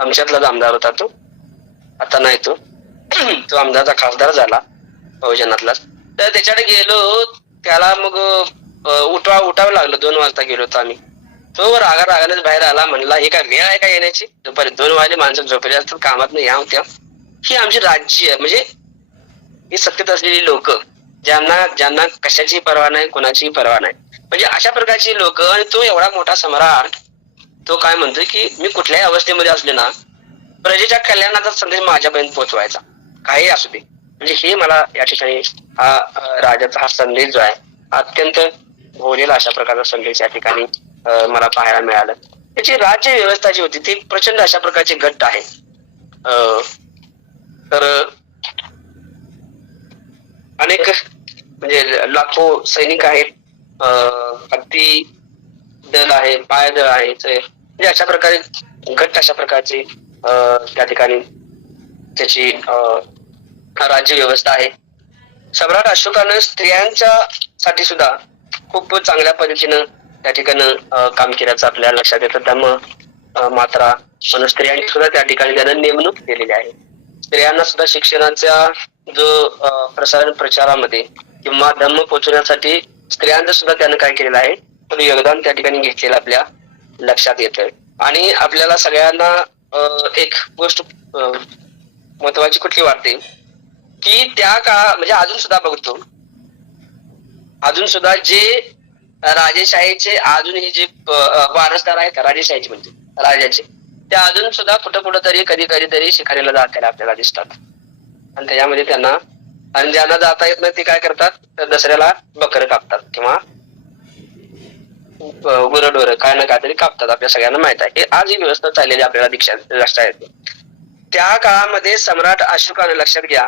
आमच्यातलाच आमदार होता तो, आता नाही तो. तो आमदारचा खासदार झाला बहुजनातलाच. तर त्याच्याकडे गेलो, त्याला मग उठावं लागलं. 2 वाजता गेलो होतो आम्ही. तो रागानेच बाहेर आला, म्हणला हे काय वेळ आहे का येण्याची? दुपारी 2 वाजले, माणसं झोपले असतात, कामात नाही या त्या. ही आमची राज्य आहे, म्हणजे ही सत्तेत असलेली लोक ज्यांना कशाची पर्वा नाही, कोणाचीही पर्वा नाही, म्हणजे अशा प्रकारची लोक. आणि तो एवढा मोठा सम्राट, तो काय म्हणतोय की मी कुठल्याही अवस्थेमध्ये असले ना, प्रजेच्या कल्याणाचा संदेश माझ्यापर्यंत पोहोचवायचा, काही असू दे. म्हणजे हे मला या ठिकाणी हा राजाचा हा संदेश जो आहे, अत्यंत भोवलेला अशा प्रकारचा संदेश या ठिकाणी मला पाहायला मिळाला. त्याची राज्य व्यवस्था जी होती ती प्रचंड अशा प्रकारची घट्ट आहे. तर अनेक म्हणजे लाखो सैनिक आहेत, हत्ती दल आहे, पायदळ आहे, म्हणजे अशा प्रकारे घट्ट अशा प्रकारची त्या ठिकाणी त्याची राज्य व्यवस्था आहे. सम्राट अशोकानं स्त्रियांच्या साठी सुद्धा खूप चांगल्या पद्धतीनं त्या ठिकाणी काम केल्याचं आपल्याला लक्षात येतं. धम्म मात्रा म्हणून स्त्रियांची सुद्धा त्या ठिकाणी त्यानं नेमणूक केलेली आहे. स्त्रियांना सुद्धा शिक्षणाच्या जो प्रचारामध्ये किंवा धम्म पोहोचवण्यासाठी स्त्रियांचं सुद्धा त्यानं काय केलेलं आहे, तर योगदान त्या ठिकाणी घेतलेलं आपल्या लक्षात येतं. आणि आपल्याला सगळ्यांना एक गोष्ट महत्वाची कुठली वाटते की त्या काळात म्हणजे अजून सुद्धा जे राजेशाहीचे अजूनही जे वारसदार आहेत राजेशाहीचे म्हणजे राजाचे, ते अजून सुद्धा कुठं तरी कधीतरी शिकारीला जाताना आपल्याला दिसतात. आणि त्याच्यामध्ये त्यांना, आणि ज्यांना जाता येत नाही ते काय करतात, तर दसऱ्याला बकरं कापतात किंवा गुरढोरं काय ना काहीतरी कापतात. आपल्या सगळ्यांना माहित आहे. हे आज ही व्यवस्था चाललेली आपल्याला लक्षात येते. त्या काळामध्ये सम्राट अशोकानं, लक्षात घ्या,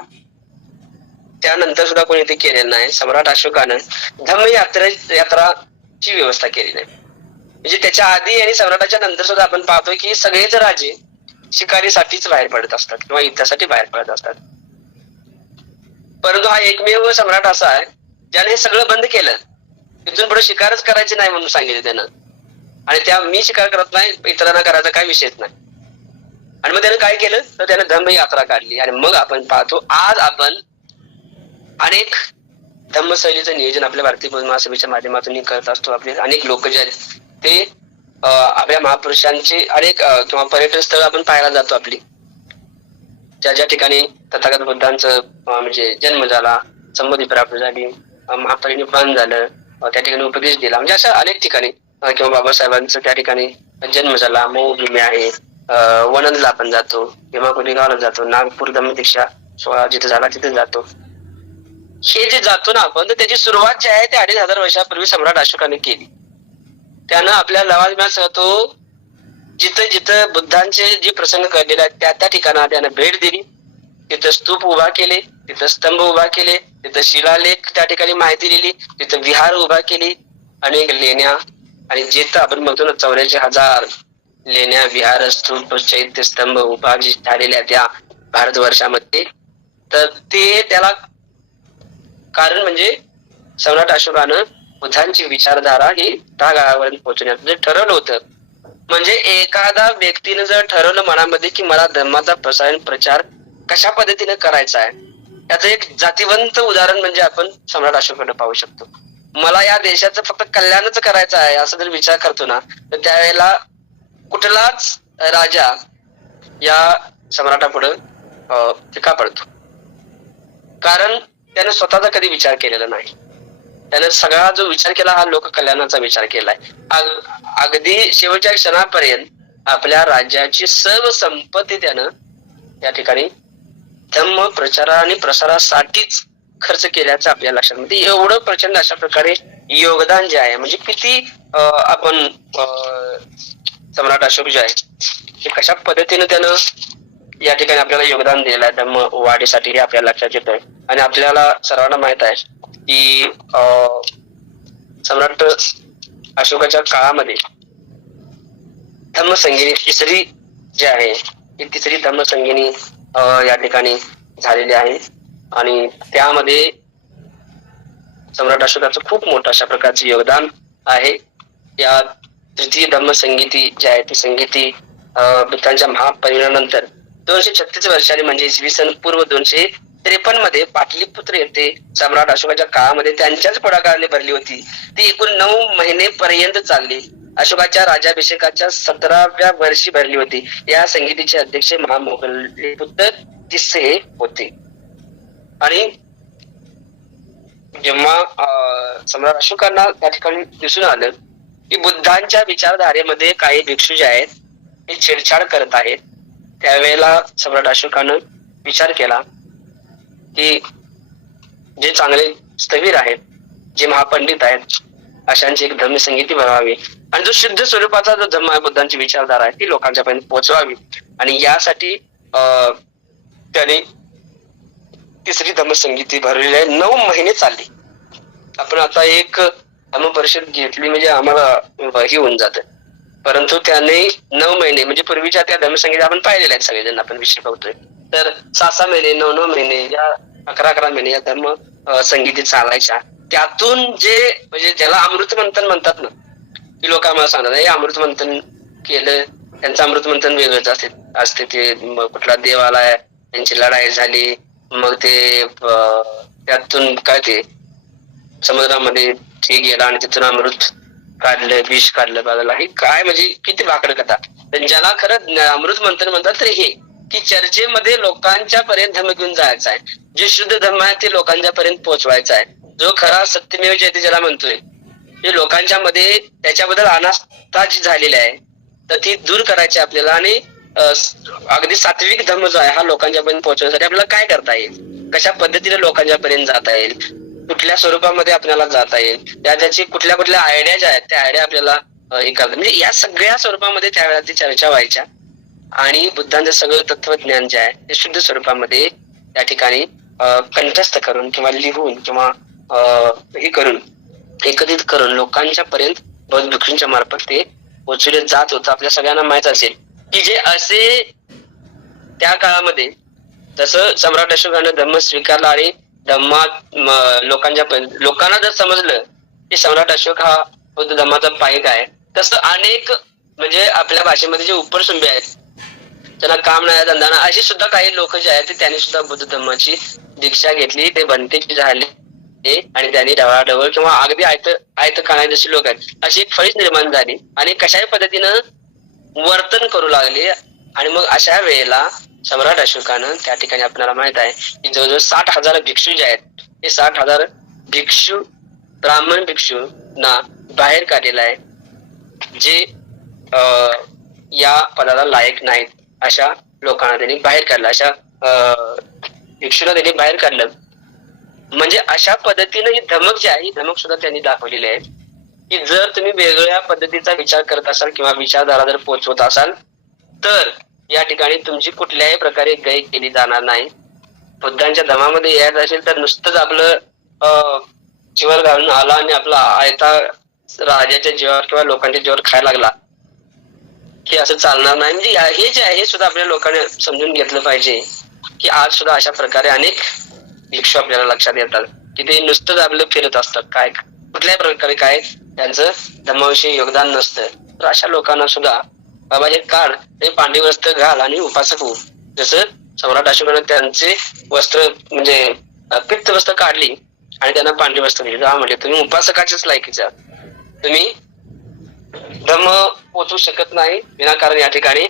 त्यानंतर सुद्धा कोणी ते केलेलं नाही. सम्राट अशोकानं धम्म यात्राची व्यवस्था केली नाही. म्हणजे त्याच्या आधी आणि सम्राटाच्या नंतर सुद्धा आपण पाहतोय की सगळेच राजे शिकारीसाठीच बाहेर पडत असतात किंवा युद्धासाठी बाहेर पडत असतात. परंतु हा एकमेव सम्राट असा आहे ज्याने हे सगळं बंद केलं. तिथून पुढे शिकारच करायची नाही म्हणून सांगितलं त्यानं. आणि त्या मी शिकार करत नाही, इतरांना करायचा काही विषयच नाही. आणि मग त्यानं काय केलं, तर त्यानं धम्म यात्रा काढली. आणि मग आपण पाहतो आज आपण अनेक धम्मशैलीचं नियोजन आपल्या भारतीय महासभेच्या माध्यमातून करत असतो. आपले अनेक लोक जे आहेत ते आपल्या महापुरुषांचे अनेक किंवा पर्यटन स्थळ आपण पाहायला जातो. आपली ज्या ठिकाणी तथागत बुद्धांचं म्हणजे जन्म झाला, संबोधी प्राप्त झाली, महापरिनिर्वाण झालं, त्या ठिकाणी उपदेश दिला, म्हणजे अशा अनेक ठिकाणी किंवा बाबासाहेबांचं त्या ठिकाणी जन्म झाला, मौभूमी आहे, वणंदला आपण जातो, भीमाकोटी गावाला जातो, नागपूर धम्मदीक्षा सोहळा जिथे झाला तिथे जातो. हे जे जातो ना आपण, तर त्याची सुरुवात जी आहे ते 2500 वर्षापूर्वी सम्राट अशोकाने केली. त्यानं आपल्या लवाजम्यासह तो जिथं बुद्धांचे जे प्रसंग घडलेले आहेत त्या ठिकाणा त्यानं भेट दिली. तिथं स्तूप उभा केले, तिथं स्तंभ उभा केले, तिथं शिलालेख त्या ठिकाणी माहिती दिली, तिथं विहार उभा केली, अनेक लेण्या, आणि जिथं आपण बघतो ना 84,000 लेण्या, विहार, स्तूप, चैत्य, स्तंभ उभा झालेल्या त्या भारतवर्षामध्ये. तर ते त्याला कारण म्हणजे सम्राट अशोकानं बुद्धांची विचारधारा ही त्या गावापर्यंत पोहोचण्याचं जे ठरवलं होतं. म्हणजे एखादा व्यक्तीने जर ठरवलं मनामध्ये की मला धर्माचा प्रचार कशा पद्धतीने करायचा आहे, याचं एक जातीवंत उदाहरण म्हणजे आपण सम्राट अशोकाकडे पाहू शकतो. मला या देशाचं फक्त कल्याणच करायचं आहे असं जर विचार करतो ना, तर त्यावेळेला कुठलाच राजा या सम्राटापुढे फिका पडतो. कारण त्याने स्वतःचा कधी विचार केलेला नाही. त्याने सगळा जो विचार केला हा लोक कल्याणाचा विचार केलाय. अगदी शेवटच्या क्षणापर्यंत आपल्या राज्याची सर्व संपत्ती त्यानं या ठिकाणी धम्म प्रचारा आणि प्रसारासाठीच खर्च केल्याचं आपल्या लक्षात येते. एवढं प्रचंड अशा प्रकारे योगदान जे आहे, म्हणजे किती आपण सम्राट अशोक जे आहे हे कशा पद्धतीने त्यानं या ठिकाणी आपल्याला योगदान दिलेलं आहे धम्म वाढीसाठी, हे आपल्या लक्षात येतंय. आणि आपल्याला सर्वांना माहित आहे की सम्राट अशोकाच्या काळामध्ये धम्मसंगिनी तिसरी जी आहे ही तिसरी धम्मसंगिनी या ठिकाणी झालेली आहे. आणि त्यामध्ये सम्राट अशोकाचं खूप मोठं अशा प्रकारचं योगदान आहे. या तृतीय धम्मसंगीती जी आहे ती संगीती बुद्धांच्या महापरिनिर्वाणानंतर 236 वर्षांनी म्हणजे इसवी सन पूर्व 253 मध्ये पाटलीपुत्र येथे सम्राट अशोकाच्या काळामध्ये त्यांच्याच पुढाकाराने भरली होती. ती एकूण 9 महिने पर्यंत चालली. अशोकाच्या राज्याभिषेकाच्या 17व्या वर्षी भरली होती. या संगीतीचे अध्यक्ष महामोगलपुत्र तिसरे होते. आणि जेव्हा सम्राट अशोकांना त्या ठिकाणी दिसून आलं की बुद्धांच्या विचारधारेमध्ये काही भिक्षू जे आहेत हे छेडछाड करत आहेत, त्यावेळेला सम्राट अशोकानं विचार केला की जे चांगले स्थवीर आहेत, जे महापंडित आहेत, अशांची एक धम्मसंगीती भरावी आणि जो शुद्ध स्वरूपाचा जो धम्म आहे, बुद्धांची विचारधारा आहे ती लोकांच्या पर्यंत पोहोचवावी. आणि यासाठी त्याने तिसरी धम्मसंगीती भरलेली आहे. 9 महिने चालली. आपण आता एक धम्म परिषद घेतली म्हणजे आम्हाला हे होऊन जातं, परंतु त्याने 9 महिने म्हणजे पूर्वीच्या त्या धम्मसंगीती आपण पाहिलेल्या आहेत सगळेजण, आपण विषय बघतोय. तर 6 महिने 9 महिने या 11 महिने या धर्म संगीती चालायच्या. त्यातून जे म्हणजे ज्याला अमृत मंथन म्हणतात ना, की लोक आम्हाला सांगतात हे अमृत मंथन केलं, त्यांचं अमृत मंथन वेगळंच असते. ते कुठला देव आलाय, त्यांची लढाई झाली, मग ते त्यातून काय ते समुद्रामध्ये ते गेला आणि तिथून अमृत काढलं, विष काढलं बाजूला. हे काय म्हणजे किती भाकड कथा. ज्याला खरं अमृत मंथन म्हणतात तर हे की चर्चेमध्ये लोकांच्या पर्यंत धम्म घेऊन जायचा आहे, जे शुद्ध धम्म आहे ते लोकांच्या पर्यंत पोहोचवायचा आहे. जो खरा सत्यमेव जयते ज्याला म्हणतोय, जे लोकांच्या मध्ये त्याच्याबद्दल अनास्था जी झालेली आहे तर ती दूर करायची आपल्याला. आणि अगदी सात्विक धम्म जो आहे हा लोकांच्या पर्यंत पोहोचवण्यासाठी आपल्याला काय करता येईल, कशा पद्धतीने लोकांच्या पर्यंत जाता येईल, कुठल्या स्वरूपामध्ये आपल्याला जाता येईल, त्याची कुठल्या कुठल्या आयडिया ज्या आहेत त्या आयडिया आपल्याला हे करतात. म्हणजे या सगळ्या स्वरूपामध्ये त्यावेळेला ती चर्चा व्हायच्या. आणि बुद्धांचं सगळं तत्वज्ञान जे आहे ते शुद्ध स्वरूपामध्ये त्या ठिकाणी कंठस्थ करून किंवा लिहून किंवा हे करून एकत्रित करून लोकांच्या पर्यंत बौद्ध भिक्षूंच्या मार्फत ते पोचवले जात होतं. आपल्या सगळ्यांना माहित असेल की जे असे त्या काळामध्ये जसं सम्राट अशोकाने धम्म स्वीकारला आणि धम्मात लोकांना जर समजलं की सम्राट अशोक हा बौद्ध धम्माचा पायक आहे, तसं अनेक म्हणजे आपल्या भाषेमध्ये जे उपरसुंबे आहेत, त्यांना काम नाही धंदा नाही, अशी सुद्धा काही लोक जे आहेत त्यांनी सुद्धा बौद्ध धर्माची दीक्षा घेतली. ते बनतेची झाले आणि त्यांनी ढवळाढवळ किंवा अगदी आयत खाणारे जशी लोक आहेत अशी एक फळीच निर्माण झाली आणि कशाही पद्धतीनं वर्तन करू लागले. आणि मग अशा वेळेला सम्राट अशोकानं त्या ठिकाणी आपल्याला माहित आहे की जवळजवळ 60,000 भिक्षू जे आहेत हे 60,000 भिक्षू ब्राह्मण भिक्षूंना बाहेर काढलेला आहे, जे या पदाला लायक नाहीत अशा लोकांना त्यांनी बाहेर काढलं, अशा भिक्षूला त्यांनी बाहेर काढलं. म्हणजे अशा पद्धतीने ही धमक जी आहे ही धमक सुद्धा त्यांनी दाखवलेली आहे की जर तुम्ही वेगळ्या पद्धतीचा विचार करत असाल किंवा विचारधारा जर पोहोचवत असाल तर या ठिकाणी तुमची कुठल्याही प्रकारे गय केली जाणार नाही. बुद्धांच्या धर्मामध्ये यायचं असेल तर नुसतंच आपलं जीवर घालून आला आणि आपला आयता राजाच्या जीवावर किंवा लोकांच्या जीवावर खायला लागला, हे असं चालणार नाही. म्हणजे हे जे आहे हे सुद्धा आपल्या लोकांनी समजून घेतलं पाहिजे की आज सुद्धा अशा प्रकारे अनेक भिक्षू आपल्याला लक्षात येतात की ते नुसतंच आपलं फिरत असतात, काय कुठल्याही प्रकारे काय त्यांचं धर्माविषयी योगदान नसतं. तर अशा लोकांना सुद्धा बाबा हे काढ, हे पांढरी वस्त्र घाल आणि उपासक हो. जसं सम्राट अशोकाने त्यांचे वस्त्र म्हणजे पित्त वस्त्र काढली आणि त्यांना पांढरी वस्त्र दिली. म्हणजे तुम्ही उपासकाच्याच लायकीचा, तुम्ही धम्म पोचवू शकत नाही विनाकारण या ठिकाणी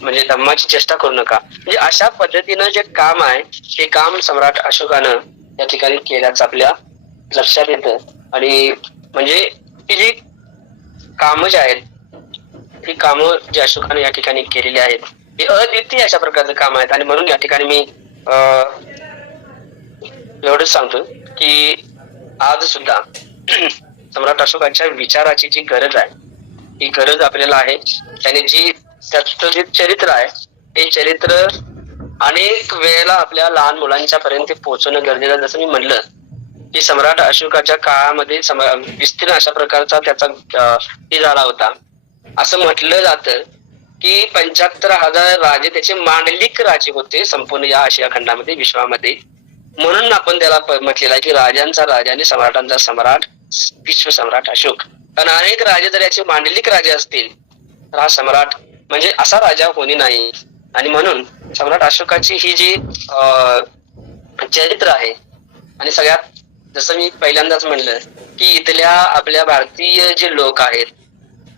म्हणजे धम्माची चेष्टा करू नका. म्हणजे अशा पद्धतीनं जे काम आहे ते काम सम्राट अशोकानं या ठिकाणी केल्याचं आपल्या लक्षात येतं. आणि म्हणजे ही जी कामं जी आहेत ही कामं जी अशोकाने या ठिकाणी केलेली आहेत ही अद्वितीय अशा प्रकारचं काम आहेत. आणि म्हणून या ठिकाणी मी एवढंच सांगतो की आज सुद्धा सम्राट अशोकांच्या विचाराची जी गरज आहे ही गरज आपल्याला आहे. त्याने जी त्याचं जे चरित्र आहे हे चरित्र अनेक वेळेला आपल्या लहान मुलांच्या पर्यंत पोहोचवणं गरजेचं. जसं मी म्हणलं की सम्राट अशोकाच्या काळामध्ये विस्तीर्ण अशा प्रकारचा त्याचा झाला होता. असं म्हटलं जातं की 75,000 राजे त्याचे मांडलिक राजे होते संपूर्ण या आशिया खंडामध्ये विश्वामध्ये. म्हणून आपण त्याला म्हटलेलं आहे की राजांचा राजा आणि सम्राटांचा सम्राट विश्व सम्राट अशोक. कारण अनेक राजे जर याचे मांडलिक राजे असतील तर हा सम्राट म्हणजे असा राजा कोणी नाही. आणि म्हणून सम्राट अशोकाची ही जी चरित्र आहे आणि सगळ्यात जसं मी पहिल्यांदाच म्हणलं की इथल्या आपल्या भारतीय जे लोक आहेत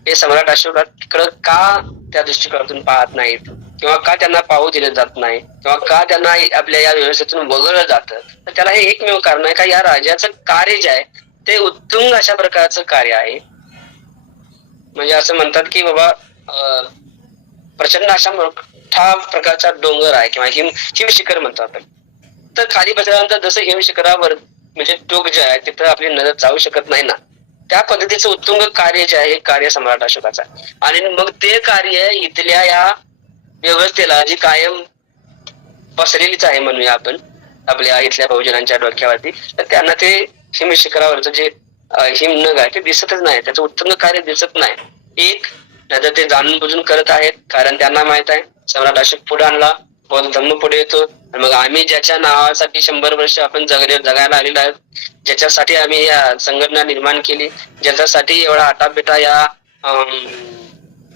हे सम्राट अशोकाकडे का त्या दृष्टिकोनातून पाहत नाहीत किंवा का त्यांना पाहू दिलं जात नाही किंवा का त्यांना आपल्या या व्यवस्थेतून वगळलं जातं, तर त्याला हे एकमेव कारण आहे का या राजाचं कार्य जे आहे ते उत्तुंग अशा प्रकारचं कार्य आहे. म्हणजे असं म्हणतात की बाबा प्रचंड अशा मोठा प्रकारचा डोंगर आहे किंवा हिमशिखर म्हणतो आपण, तर खाली बसल्यानंतर जसं हिमशिखरावर म्हणजे टोक जे आहे तिथं आपली नजर जाऊ शकत नाही ना, त्या पद्धतीचं उत्तुंग कार्य जे आहे हे कार्य सम्राट अशोकाचं. आणि मग ते कार्य इथल्या या व्यवस्थेला जी कायम पसरलेलीच आहे म्हणूया आपण आपल्या इथल्या बहुजनांच्या डोक्यावरती, तर त्यांना ते हिमशिखरावरचं जे हिमनग आहे ते दिसतच नाही, त्याचं उत्तुंग कार्य दिसत नाही. एक नाहीतर ते जाणून बुजून करत आहेत कारण त्यांना माहित आहे सम्राट अशोक पुढे आणला, बौद्ध धम्म पुढे येतो, मग आम्ही ज्याच्या नावासाठी 100 वर्ष आपण जगायला आलेलो आहोत, ज्याच्यासाठी आम्ही या संघटना निर्माण केली, ज्याच्यासाठी एवढा आटापिटा या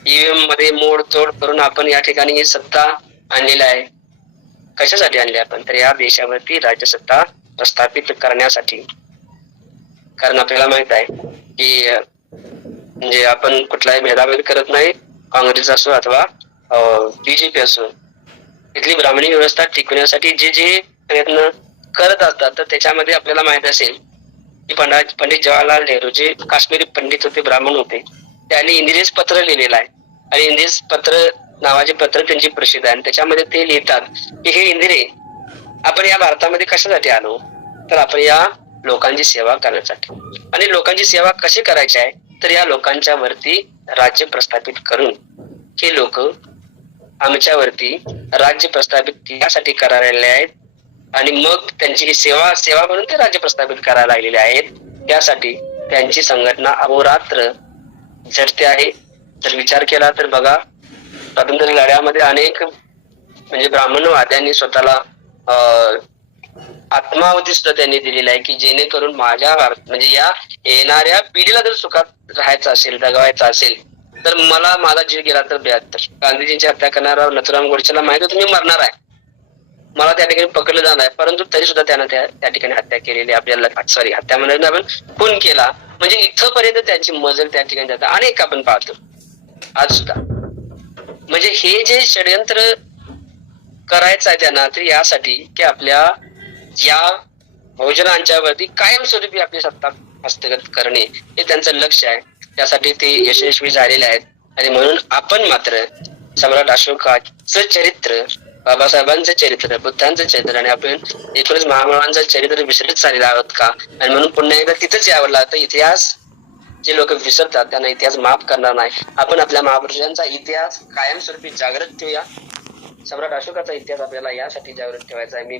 ईव्हीएम मध्ये मोडतोड करून आपण या ठिकाणी ही सत्ता आणलेली आहे, कशासाठी आणली आपण तर या देशावरती राज्यसत्ता प्रस्थापित करण्यासाठी. कारण आपल्याला माहित आहे की म्हणजे आपण कुठलाही भेदाभेद करत नाही, काँग्रेस असो अथवा बीजेपी असो, इथली ब्राह्मणी व्यवस्था टिकवण्यासाठी जे जे प्रयत्न करत असतात तर त्याच्यामध्ये आपल्याला माहित असेल की पंडित जवाहरलाल नेहरू जे काश्मीरी पंडित होते, ब्राह्मण होते, त्यांनी इंग्रज पत्र लिहिलेलं आहे आणि इंग्रज पत्र नावाचे पत्र त्यांची प्रसिद्ध आहे आणि त्याच्यामध्ये ते लिहितात की हे इंदिरे आपण या भारतामध्ये कशासाठी आलो तर आपण या लोकांची सेवा करण्यासाठी. आणि लोकांची सेवा कशी करायची आहे तर या लोकांच्या वरती राज्य प्रस्थापित करून हे लोक आमच्यावरती राज्य प्रस्थापित यासाठी करायला आहेत आणि मग त्यांची ही सेवा म्हणून ते राज्य प्रस्थापित करायला लागलेले आहेत. त्यासाठी त्यांची संघटना अहोरात्र झटते आहे. जर विचार केला तर बघा स्वातंत्र्य लढ्यामध्ये अनेक म्हणजे ब्राह्मणवाद्यांनी स्वतःला आत्माहुती सुद्धा त्यांनी दिलेली आहे की जेणेकरून माझ्या म्हणजे या येणाऱ्या पिढीला जर सुखात राहायचं असेल, जगवायचं असेल तर मला माझा जीव गेला तर 72. गांधीजींची हत्या करणारा नथुराम गोडसेला माहित होतं मी मरणार आहे, मला त्या ठिकाणी पकडलं जाणार आहे, परंतु तरी सुद्धा त्यानं त्या ठिकाणी हत्या केलेली आपल्याला हत्या म्हणजे आपण खून केला. म्हणजे इथपर्यंत त्यांची मजल त्या ठिकाणी जातात अनेक आपण पाहतो आज सुद्धा. म्हणजे हे जे षडयंत्र करायचं आहे त्यांना तर यासाठी की आपल्या या बहुजनांच्या वरती कायमस्वरूपी आपली सत्ता हस्तगत करणे हे त्यांचं लक्ष आहे. त्यासाठी ते यशस्वी झालेले आहेत. आणि म्हणून आपण मात्र सम्राट अशोकाचं चरित्र, बाबासाहेबांचं चरित्र, बुद्धांचं चरित्र आणि आपण एकूणच महामानवांचं चरित्र विसरत चाललेलं आहोत का. आणि म्हणून पुन्हा एकदा तिथंच यावं लागतं. इतिहास जे लोक विसरतात त्यांना इतिहास माफ करणार नाही. आपण आपल्या महापुरुषांचा इतिहास कायमस्वरूपी जागृत ठेवूया. सम्राट अशोकाचा इतिहास आपल्याला यासाठी जागृत ठेवायचा आहे. मी